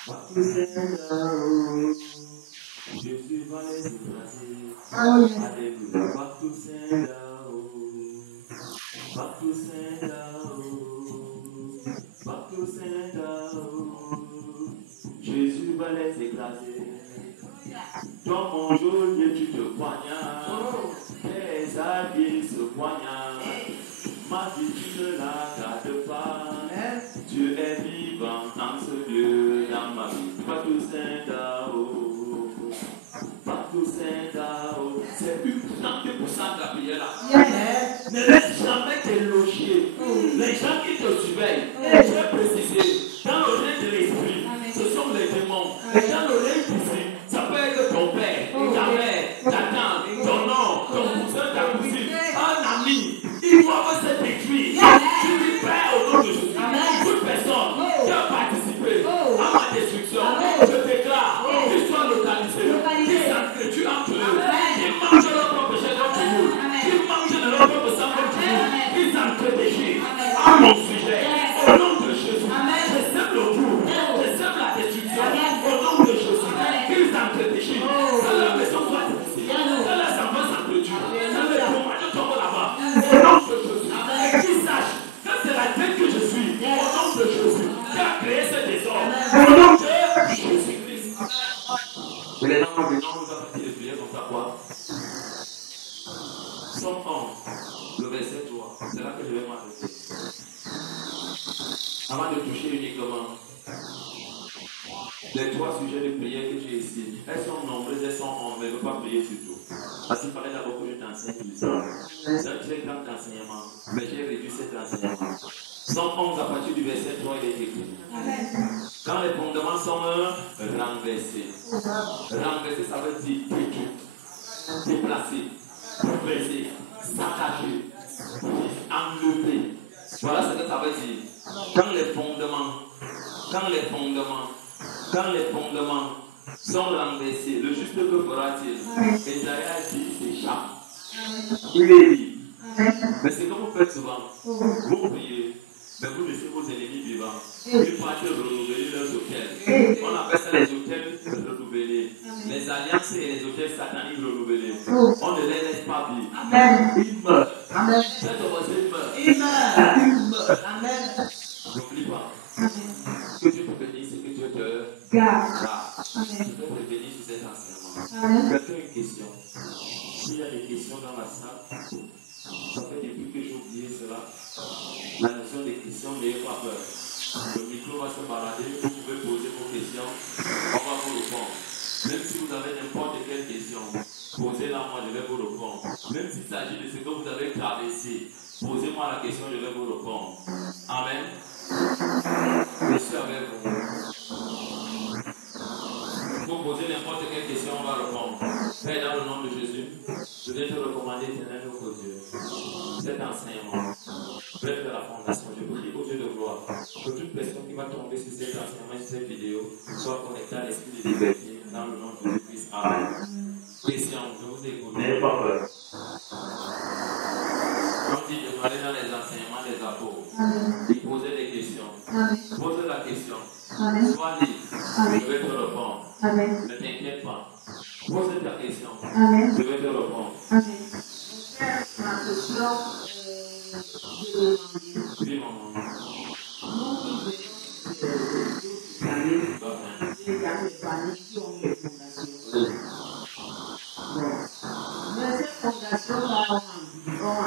Bac du Seigneur. Jésus va les écraser. Alléluia. Bac du Seigneur. Bac du Seigneur. Bac du Seigneur. Jésus va les écraser. Dans mon geôlier, tu te poignardes. Tes alliés se poignardent. Ma vie, tu ne la gardes pas. Dieu est vivant dans ce lieu, dans ma vie. Pas tout Saint-Dao. Pas tout Saint-Dao. C'est plus puissant que pour ça de la prière là. Ne laisse jamais te loger. Les gens qui te surveillent, je vais préciser, dans le règne de l'esprit, ce sont les démons. Et dans le règne physique, ça peut être ton père, ta mère, ta tante, ton oncle, ton cousin, ta cousine, un ami. Ils doivent se détruire. Tu dis Père au nom de Jésus. Toute personne qui a participé à ma destruction, je déclare qu'ils soient localisés. Que tu entres eux. Qu'ils mangent leur propre chair comme tu veux. Qu'ils mangent de leur propre sang comme tu veux. Qu'ils entrent à mon sujet. Au nom de Jésus. Je sème le bout. Je sème la destruction. Au nom de Jésus. Qu'ils entrent que la maison soit difficile. Que la semence s'entretue. Que les tomates tombent là-bas. Au nom de Jésus. Et qu'ils sachent que c'est la tête que je suis. Au nom de Jésus. Qui a créé ce désordre. Au nom de Jésus-Christ. Et les gens nous a fait de prier comme ça quoi? Somme 11, le verset 3. C'est là que je vais m'arrêter. Avant de toucher uniquement les trois sujets de prière que j'ai ici. Elles sont nombreuses, elles sont 11, mais je ne veux pas prier sur tout. Parce qu'il fallait d'abord que je t'enseigne tout ça. C'est un très grand enseignement, mais j'ai réduit cet enseignement. Somme 11 à partir du verset 3, il est écrit. Quand les fondements sont renversés. Renverser, ça veut dire détruire, déplacer, briser, saccager, enlever. Voilà ce que ça veut dire. Quand les fondements sont renversés, le juste que fera-t-il? Esaïe a dit, il s'échappe. Il est libre. Mais c'est comme vous faites souvent. Vous priez, mais vous laissez vos ennemis vivants. Ils partent renouveler leurs hôtels. On appelle ça les hôtels renouvelés. Les alliances et les hôtels sataniques renouvelés. On ne les laisse pas vivre. Ils meurent. Cette demoiselle meurt. Ils meurent. N'oublie pas. Que Dieu te bénisse et que Dieu te garde. Je vais te bénir sur cet enseignement. Quelqu'un a une question? S'il y a des questions. questions dans la salle. Ça fait depuis que j'ai oublié cela. La notion des questions, n'ayez pas peur. Le micro va se balader, vous pouvez poser vos questions, on va vous répondre. Même si vous avez n'importe quelle question, posez-la moi, je vais vous répondre. Même s'il s'agit de ce que vous avez traversé, posez-moi la question, je vais vous répondre. Amen. Je suis avec vous. Vous posez n'importe quelle question, on va répondre. Père, dans le nom de Jésus, je vais te recommander, éternel notre Dieu, cet enseignement. Bref, de la fondation, je prie au Dieu de gloire que toute personne qui va tomber sur cet enseignement, sur cette vidéo, soit connectée à l'esprit de liberté dans le nom de Jésus-Christ. Amen. Question, je vous écoute. N'ayez pas peur. Quand il demandait dans les enseignements des apôtres, il posait des questions. Pose la question. Sois libre. Je vais te répondre. Amen. Ne t'inquiète pas. Pose ta question. Amen. Je vais te répondre. Amen. Ma question, Oui, maman. il y a des familles qui ont une fondation. Mais cette fondation-là ont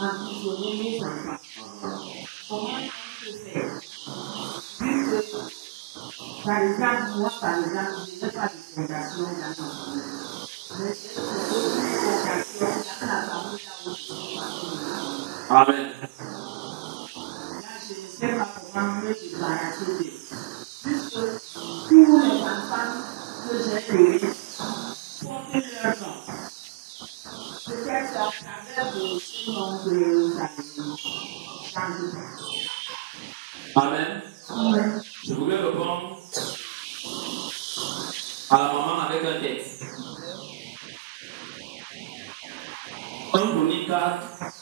emprisonné mes enfants. Comment on peut faire? Puisque, par exemple, moi, je n'ai pas de fondation dans ma famille. Mais j'ai une fondation dans la famille là où je suis. Amen. Là, je ne sais pas comment me débarrasser d'eux. Puisque tous les enfants que j'ai donnés portent leur nom. Peut-être à travers ce nom que vous avez changé. Amen. Amen. Je voulais répondre à la maman avec un texte. 1 Chronique 4,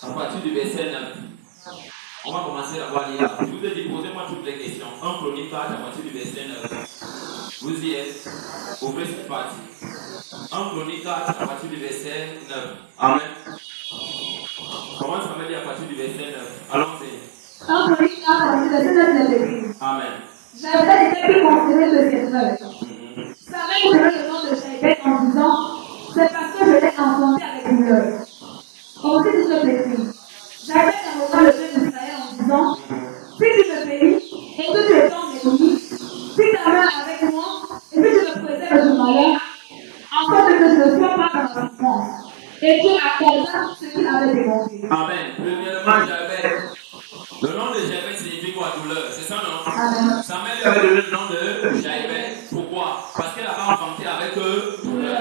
à partir du verset 9. On va commencer à voir lire. Je vous ai dit, posez-moi toutes les questions. 1 Chronique 4, à partir du verset 9. Vous y êtes. Ouvrez cette partie. 1 Chronique 4, à partir du verset 9. Amen. Comment ça me dit à partir du verset 9? Allons-y. Un Chronique 4, à partir du verset 9, il est écrit. Amen. Jaébet était plus considéré que ses frères. Savait donner le nom de Jaébet en disant, c'est parce que je l'ai enfanté avec douleur. On sait tout ce écrit. Jaébet invoqua le Dieu d'Israël en disant, si tu me bénis et que tu étends mes limites, si ta main est avec moi et que tu me préserves du malheur, en sorte que je ne sois pas dans la souffrance. Et Dieu accorda ce qu'il avait demandé. Amen. Premièrement, Jaébet. Le nom de Jaébet signifie quoi? Douleur. C'est ça, non? Amen. Samuel lui avait donné le nom de Jaébet. Pourquoi? Parce qu'elle avait enfanté avec douleur.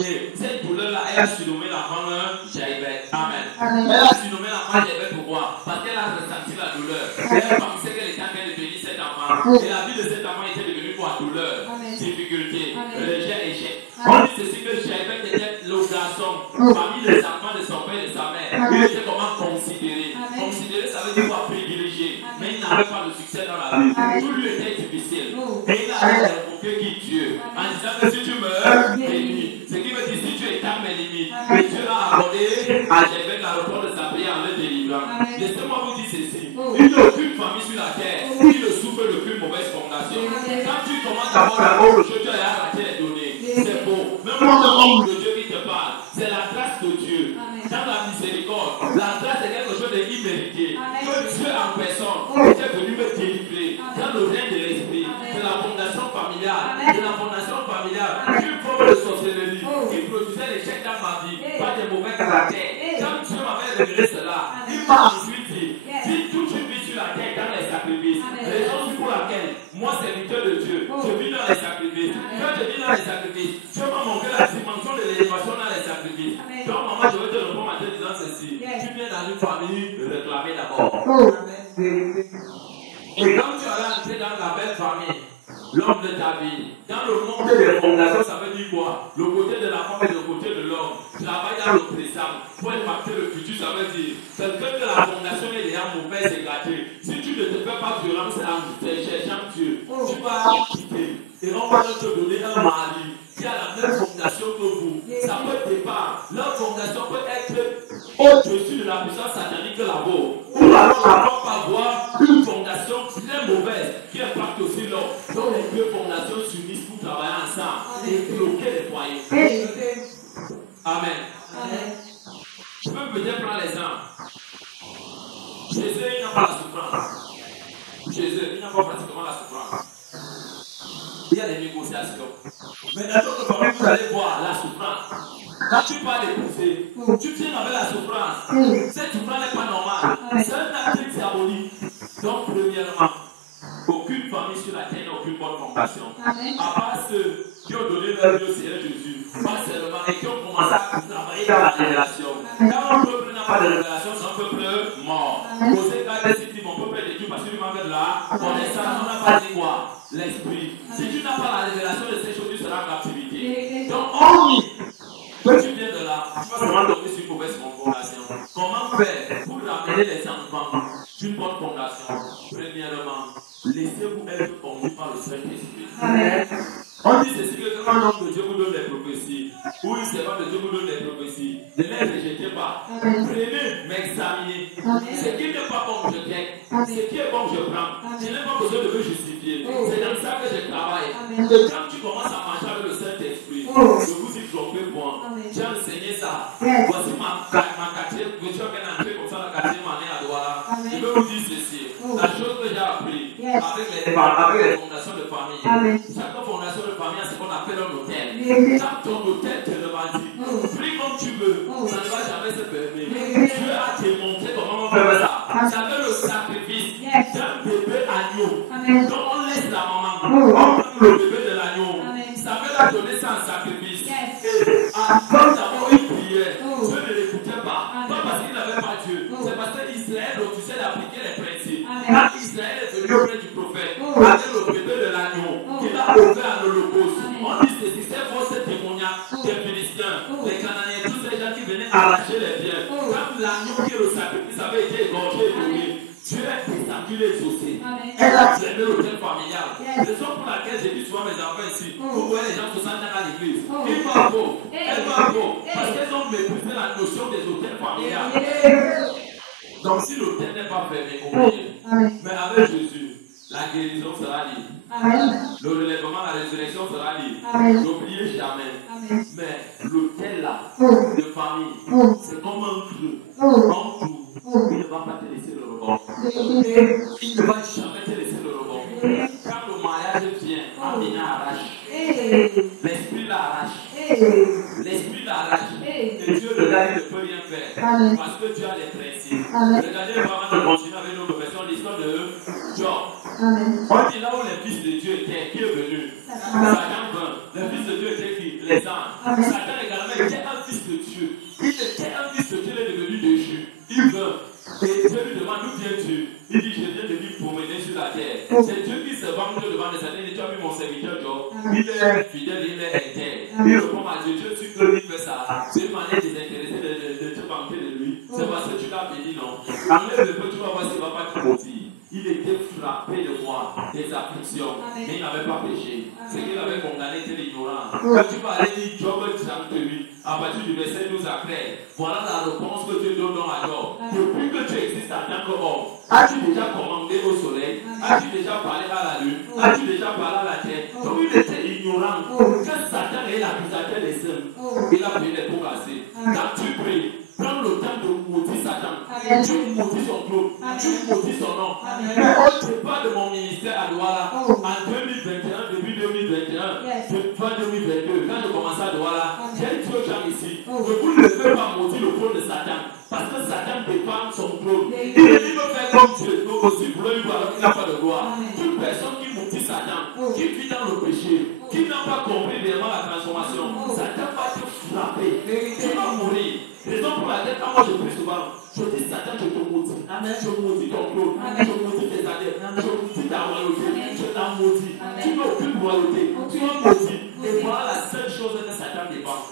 Et cette douleur-là, elle a surnommé l'enfant Jaébet. Amen. Amen. Elle a surnommé l'enfant Jaébet. Pourquoi? Parce qu'elle a ressenti la douleur. Elle pensait qu'elle était en train de bénir cet enfant. Et la vie de cet enfant était devenue quoi? Douleur, Amen. difficulté, Amen. rejet, échec. Amen. On dit ceci que Jaébet était le garçon parmi les enfants de son père et de sa mère. Amen. Il était comment considéré? Amen. Considéré, ça veut dire quoi? Privilégié. Amen. Mais il n'avait pas de succès dans la vie. Amen. Tout lui était difficile. Oh. Et il a invoqué qui? Dieu. En disant que si tu me bénis, ce qui veut dire si tu étends mes limites, Amen. que Dieu a accordé à Jaébet la réponse de sa prière en le délivrant. Amen. Laissez-moi vous dire ceci. Oh. Il n'y a aucune famille sur la terre qui ne souffre d'aucune mauvaise fondation. Amen. Quand tu commences à voir la que Dieu a arrêté les données, c'est bon. Même quand le homme de Dieu qui te parle, c'est la grâce de Dieu. Amen. Dans la miséricorde, la grâce est quelque chose d'immérité. Amen. Que Dieu en personne était venu me délivrer. Amen. Dans le règne de l'esprit, Amen. de la fondation familiale, Amen. de la fondation familiale, Amen. une forme de sorcellerie Oh. qui produisait l'échec dans ma vie, Hey. pas des mauvais caractères. Hey. Quand Dieu m'avait révélé cela, Amen. il m'a ensuite dit, Yes. si toute une vie sur la terre dans les sacrifices, Amen. raison pour laquelle moi, serviteur de Dieu, Oh. je vis dans les sacrifices. Amen. Quand je vis dans les sacrifices, Dieu m'a montré la dimension de l'élévation dans les sacrifices. Amen. Donc, maman, je vais te répondre en te disant ceci. Yes. Tu viens dans une famille réclamer d'abord. Oh. Et quand tu allais entrer dans la belle famille, l'homme de ta vie, dans le monde des fondations, ça veut dire quoi? Le côté de la femme et le côté de l'homme. Travaille dans le présent pour impacter le futur, ça veut dire quelqu'un que la fondation est déjà mauvaise et gâtée. Si tu ne te fais pas violence en cherchant Dieu, tu vas quitter. Et on va te donner un mari qui a la même fondation que vous. Ça peut dépendre. Leur fondation peut être au-dessus de la puissance satanique de la vôtre. Ou alors on va avoir une fondation très mauvaise qui impacte aussi l'homme. Donc les deux fondations s'unissent pour travailler ensemble et bloquer les foyers. Amen. Je peux peut-être prendre l'exemple. Jésus, il n'a pas la souffrance. Jésus, il n'a pas pratiquement la souffrance. Il y a des négociations. Mais dans d'autres familles, vous allez voir la souffrance. Quand tu vas l'épouser, tu viens avec la souffrance. Cette souffrance n'est pas normale. C'est un acte diabolique. Donc, premièrement, aucune famille sur la terre n'a aucune bonne fondation. À part ceux qui ont donné leur vie au Seigneur Jésus, pas seulement, et qui ont commencé à travailler dans la révélation. Quand un peuple n'a pas de révélation, c'est un peuple mort. Osée garde si dit mon peuple est détruit parce que tu manques de la connaissance, on n'a pas dit quoi? L'esprit. Si tu n'as pas la révélation de ces choses, tu seras en captivité. Donc, quand tu viens de là, tu vas seulement tomber sur une mauvaise fondation. Comment faire pour ramener les enfants d'une bonne fondation? Premièrement, laissez-vous être conduit par le Saint-Esprit. On dit ceci que quand un homme de Dieu vous donne des prophéties, ou une servante de Dieu vous donne des prophéties, ne les rejetez pas. Prenez, m'examinez. Ce qui n'est pas bon, je check. Ce qui est bon, je prends. Je n'ai pas besoin de me justifier. C'est dans ça que je travaille. Et quand tu commences à marcher avec le Saint-Esprit, je vous dis trompez-moi. J'ai enseigné ça. Voici ma quatrième, je suis en train d'entrer comme ça la 4e année à Douala. Je veux vous dire ceci. La chose que j'ai appris avec les fondations de famille, chaque fondation de famille a ce qu'on appelle un hôtel. Quand ton hôtel te le bâtit, prie comme tu veux, ça ne va jamais se permettre. Dieu a démontré comment on fait ça. Ça fait le sacrifice d'un bébé agneau. Donc on laisse la maman, on prend le bébé de l'agneau. Ça veut la donner ça en sacrifice. Et avant d'avoir une prière, Dieu ne l'écoutait pas. Pas parce qu'il n'avait pas Dieu. C'est parce que Israël refusait d'appliquer les principes. Quand Israël est venu auprès du prophète, avec le bébé de l'agneau, qu'il a offert à l'Holocauste, on dit ceci, c'est votre témoignage des Philistins, les Cananéens, tous ces gens qui venaient arracher les biens. Quand l'agneau qui est le sacrifice avait été égorgé et donné, Dieu a descendu les osser. Elle a traîné l'hôtel familial. Raison pour laquelle j'ai dit souvent mes enfants ici, vous voyez les gens 60 ans à l'église. Il va beau, elle va beau, parce qu'elles ont méprisé la notion des hôtels familiales. Donc si l'hôtel n'est pas fermé, oubliez. Mais avec Jésus, la guérison sera libre. Le relèvement, la résurrection sera libre. N'oubliez jamais. Mais l'hôtel là, de famille, c'est comme un creux. Un trou. Il ne va pas te laisser le rebond. Il ne va jamais te laisser le rebond. Quand le mariage vient, Amina arrache. L'esprit l'arrache. L'esprit l'arrache. Et Dieu regarde, il ne peut rien faire. Parce que Dieu a des principes. Regardez vraiment de continuer avec notre version, l'histoire de Job. On dit là où les fils de Dieu étaient, qui est venu? Satan vint. Les fils de Dieu étaient qui? Les anges. Satan également était un fils de Dieu. Il était un fils de Dieu, il est devenu déchu. Il vint. Et Dieu lui demande d'où viens-tu? Il dit, je viens de lui promener sur la terre. C'est Dieu qui se venge devant les années. Tu as vu mon serviteur Job? Il est fidèle, il est intègre. Il répond à Dieu, Dieu, tu peux lui faire ça. C'est une manière désintéressée de te vanter de lui. C'est parce que tu l'as béni, non? Enlève le peu, tu vas voir s'il ne va pas te maudire. Il était frappé de moi, des afflictions, mais il n'avait pas péché. Ce qu'il avait condamné était l'ignorance. Quand tu vas aller lire Job 38, à partir du verset 12 après, voilà la réponse que Dieu donne à Job. Depuis que tu existes en tant qu'homme, as-tu déjà commandé au soleil? As-tu déjà parlé à la lune? As-tu déjà parlé à la terre? Donc il était ignorant. Quand Satan est l'accusateur des saints, il a pris les pots cassés. Quand tu pries, prends le temps de maudire Satan. Tu maudis son trône, tu maudis son nom. Mais on ne parle de mon ministère à Douala en 2021, depuis 2021, depuis 2022. Quand je commençais à Douala, j'ai dit aux gens ici, que vous ne devez pas maudire le trône de Satan. Parce que Satan défend son trône. Il veut faire comme Dieu, nous aussi, pour lui, alors qu'il n'a pas de gloire. Toute personne qui maudit Satan, qui vit dans le péché, qui n'a pas compris réellement la transformation, Satan va te frapper. Tu vas mourir. Raison pour laquelle, quand moi je prie souvent, je dis Satan, je te maudis. Amen. Je maudis ton trône. Je maudis tes années. Je maudis ta royauté. Je t'en maudis. Tu n'as aucune royauté. Tu es maudit. Et voilà la seule chose que Satan défend.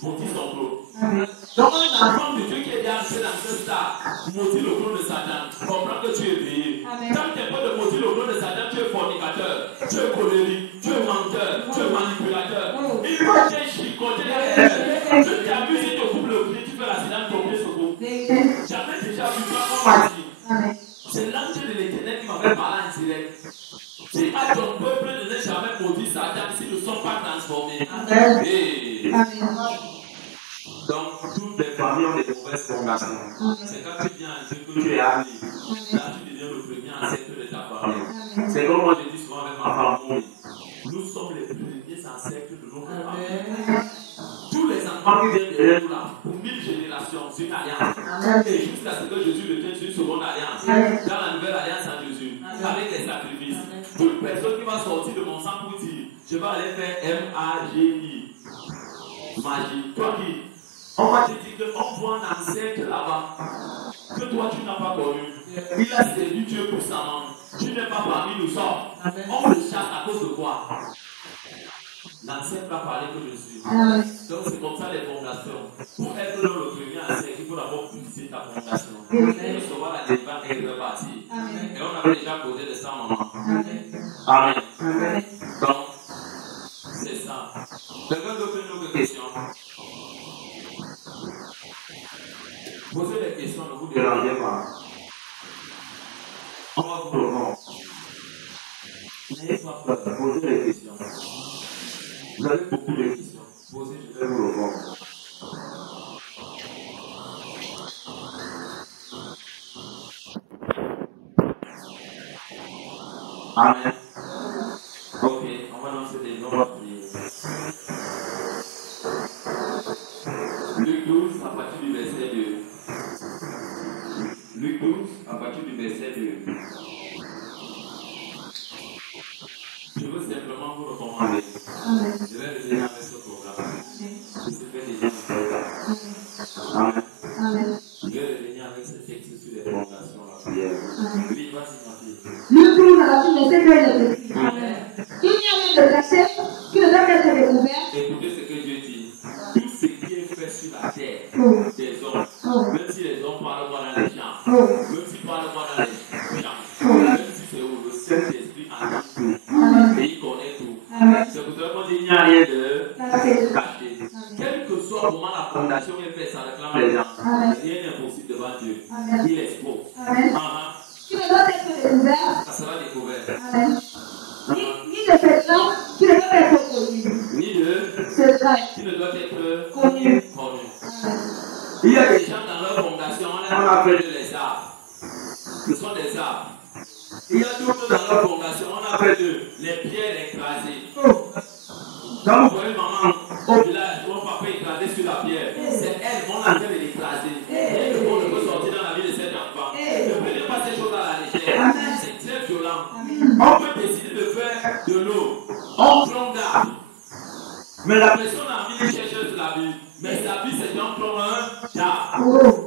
Maudit son trône. Donc, un enfant de Dieu qui est déjà entré dans ce stade, maudit le trône de Satan, comprends que tu es payé. Quand tu n'es pas de maudire le trône de Satan, tu es fornicateur, tu es colérique, tu es menteur, tu es manipulateur. Il faut que tu chicoter les rêves. Tu t'abuses et te coupes le pied, tu fais l'accident, ton pied se coupe. Jamais déjà vu ça comme ça. C'est l'ange de l'Éternel qui m'avait parlé en direct. Si à ton peuple ne n'est jamais maudit Satan, s'ils ne sont pas transformés. Amen. Donc, toutes les familles ont des mauvaises fondations. C'est quand tu viens à Dieu que tu es ami. Là, tu deviens le premier ancêtre de ta famille. C'est comme moi je dis souvent avec ma femme, nous sommes les premiers ancêtres de notre famille. Tous les enfants qui viennent derrière nous là, pour 1000 générations, c'est une alliance. Et jusqu'à ce que Jésus devienne une seconde alliance. Dans la nouvelle alliance en Jésus, avec les sacrifices. Toute personne qui va sortir de mon sang pour dire, je vais aller faire M-A-G-I. Magie. Toi qui, on va te dire qu'on voit un ancêtre là-bas, que toi tu n'as pas connu. Il a séduit Dieu pour sa main. Tu n'es pas parmi nous sorts. On le chasse à cause de quoi? L'ancêtre a parlé que je suis. Donc c'est comme ça les fondations. Pour être dans le premier ancêtre, il faut d'abord puiser ta fondation. Et recevoir la débat et repartir. Et on avait déjà posé de ça, maman. Amen. Donc, c'est ça. Quelqu'un d'autre une autre question? Posez des questions, ne vous dérangez pas. On va vous répondre. N'ayez pas peur, posez des questions. Vous avez beaucoup de questions. Posez, je vais vous répondre. Amen. Ok, on va lancer des noms à prier. Luc 12, à partir du verset 2. Luc 12, à partir du verset 2. Je veux simplement vous recommander. Je vais revenir avec ce programme. Je sais que les gens me Amen. Amen. Je vais revenir avec ce texte sur les fondations, la prière. Oui, vas-y, ma fille. Luc 12, à partir du verset 2 est écrit. Il n'y a rien de caché qui ne doit être découvert. Écoutez ce que Dieu dit. Tout ce qui est fait sur la terre, des hommes, même si les hommes parlent moi dans les champs, même s'ils parlent moi dans les champs, même si c'est où le Saint-Esprit entend tout, et il connaît tout. C'est pour ça qu'on dit qu'il n'y a rien de caché. Quel que soit comment la fondation est faite, ça réclame les gens. Rien n'est impossible devant Dieu. Il expose. Qui ne doit être découvert. Ça sera découvert. Ni de secret qui ne doit être connu. Ni de secret qui ne doit être connu. Il y a des gens dans leur fondation, on appelle les arbres. Ce sont des arbres. Il y a d'autres dans leur fondation, on appelle les pierres écrasées. Quand vous voyez maman au village, mon papa écrasé sur la pierre, c'est elle, on a fait l'écraser. Et le monde peut sortir dans la vie de cet enfant. Ne prenez pas ces choses à la légère. C'est très violent. On peut décider de faire de l'eau. On plombe d'arbre. Mais la personne a envie de chercher sur la vie. Mais sa vie, c'est un plomb d'arbre.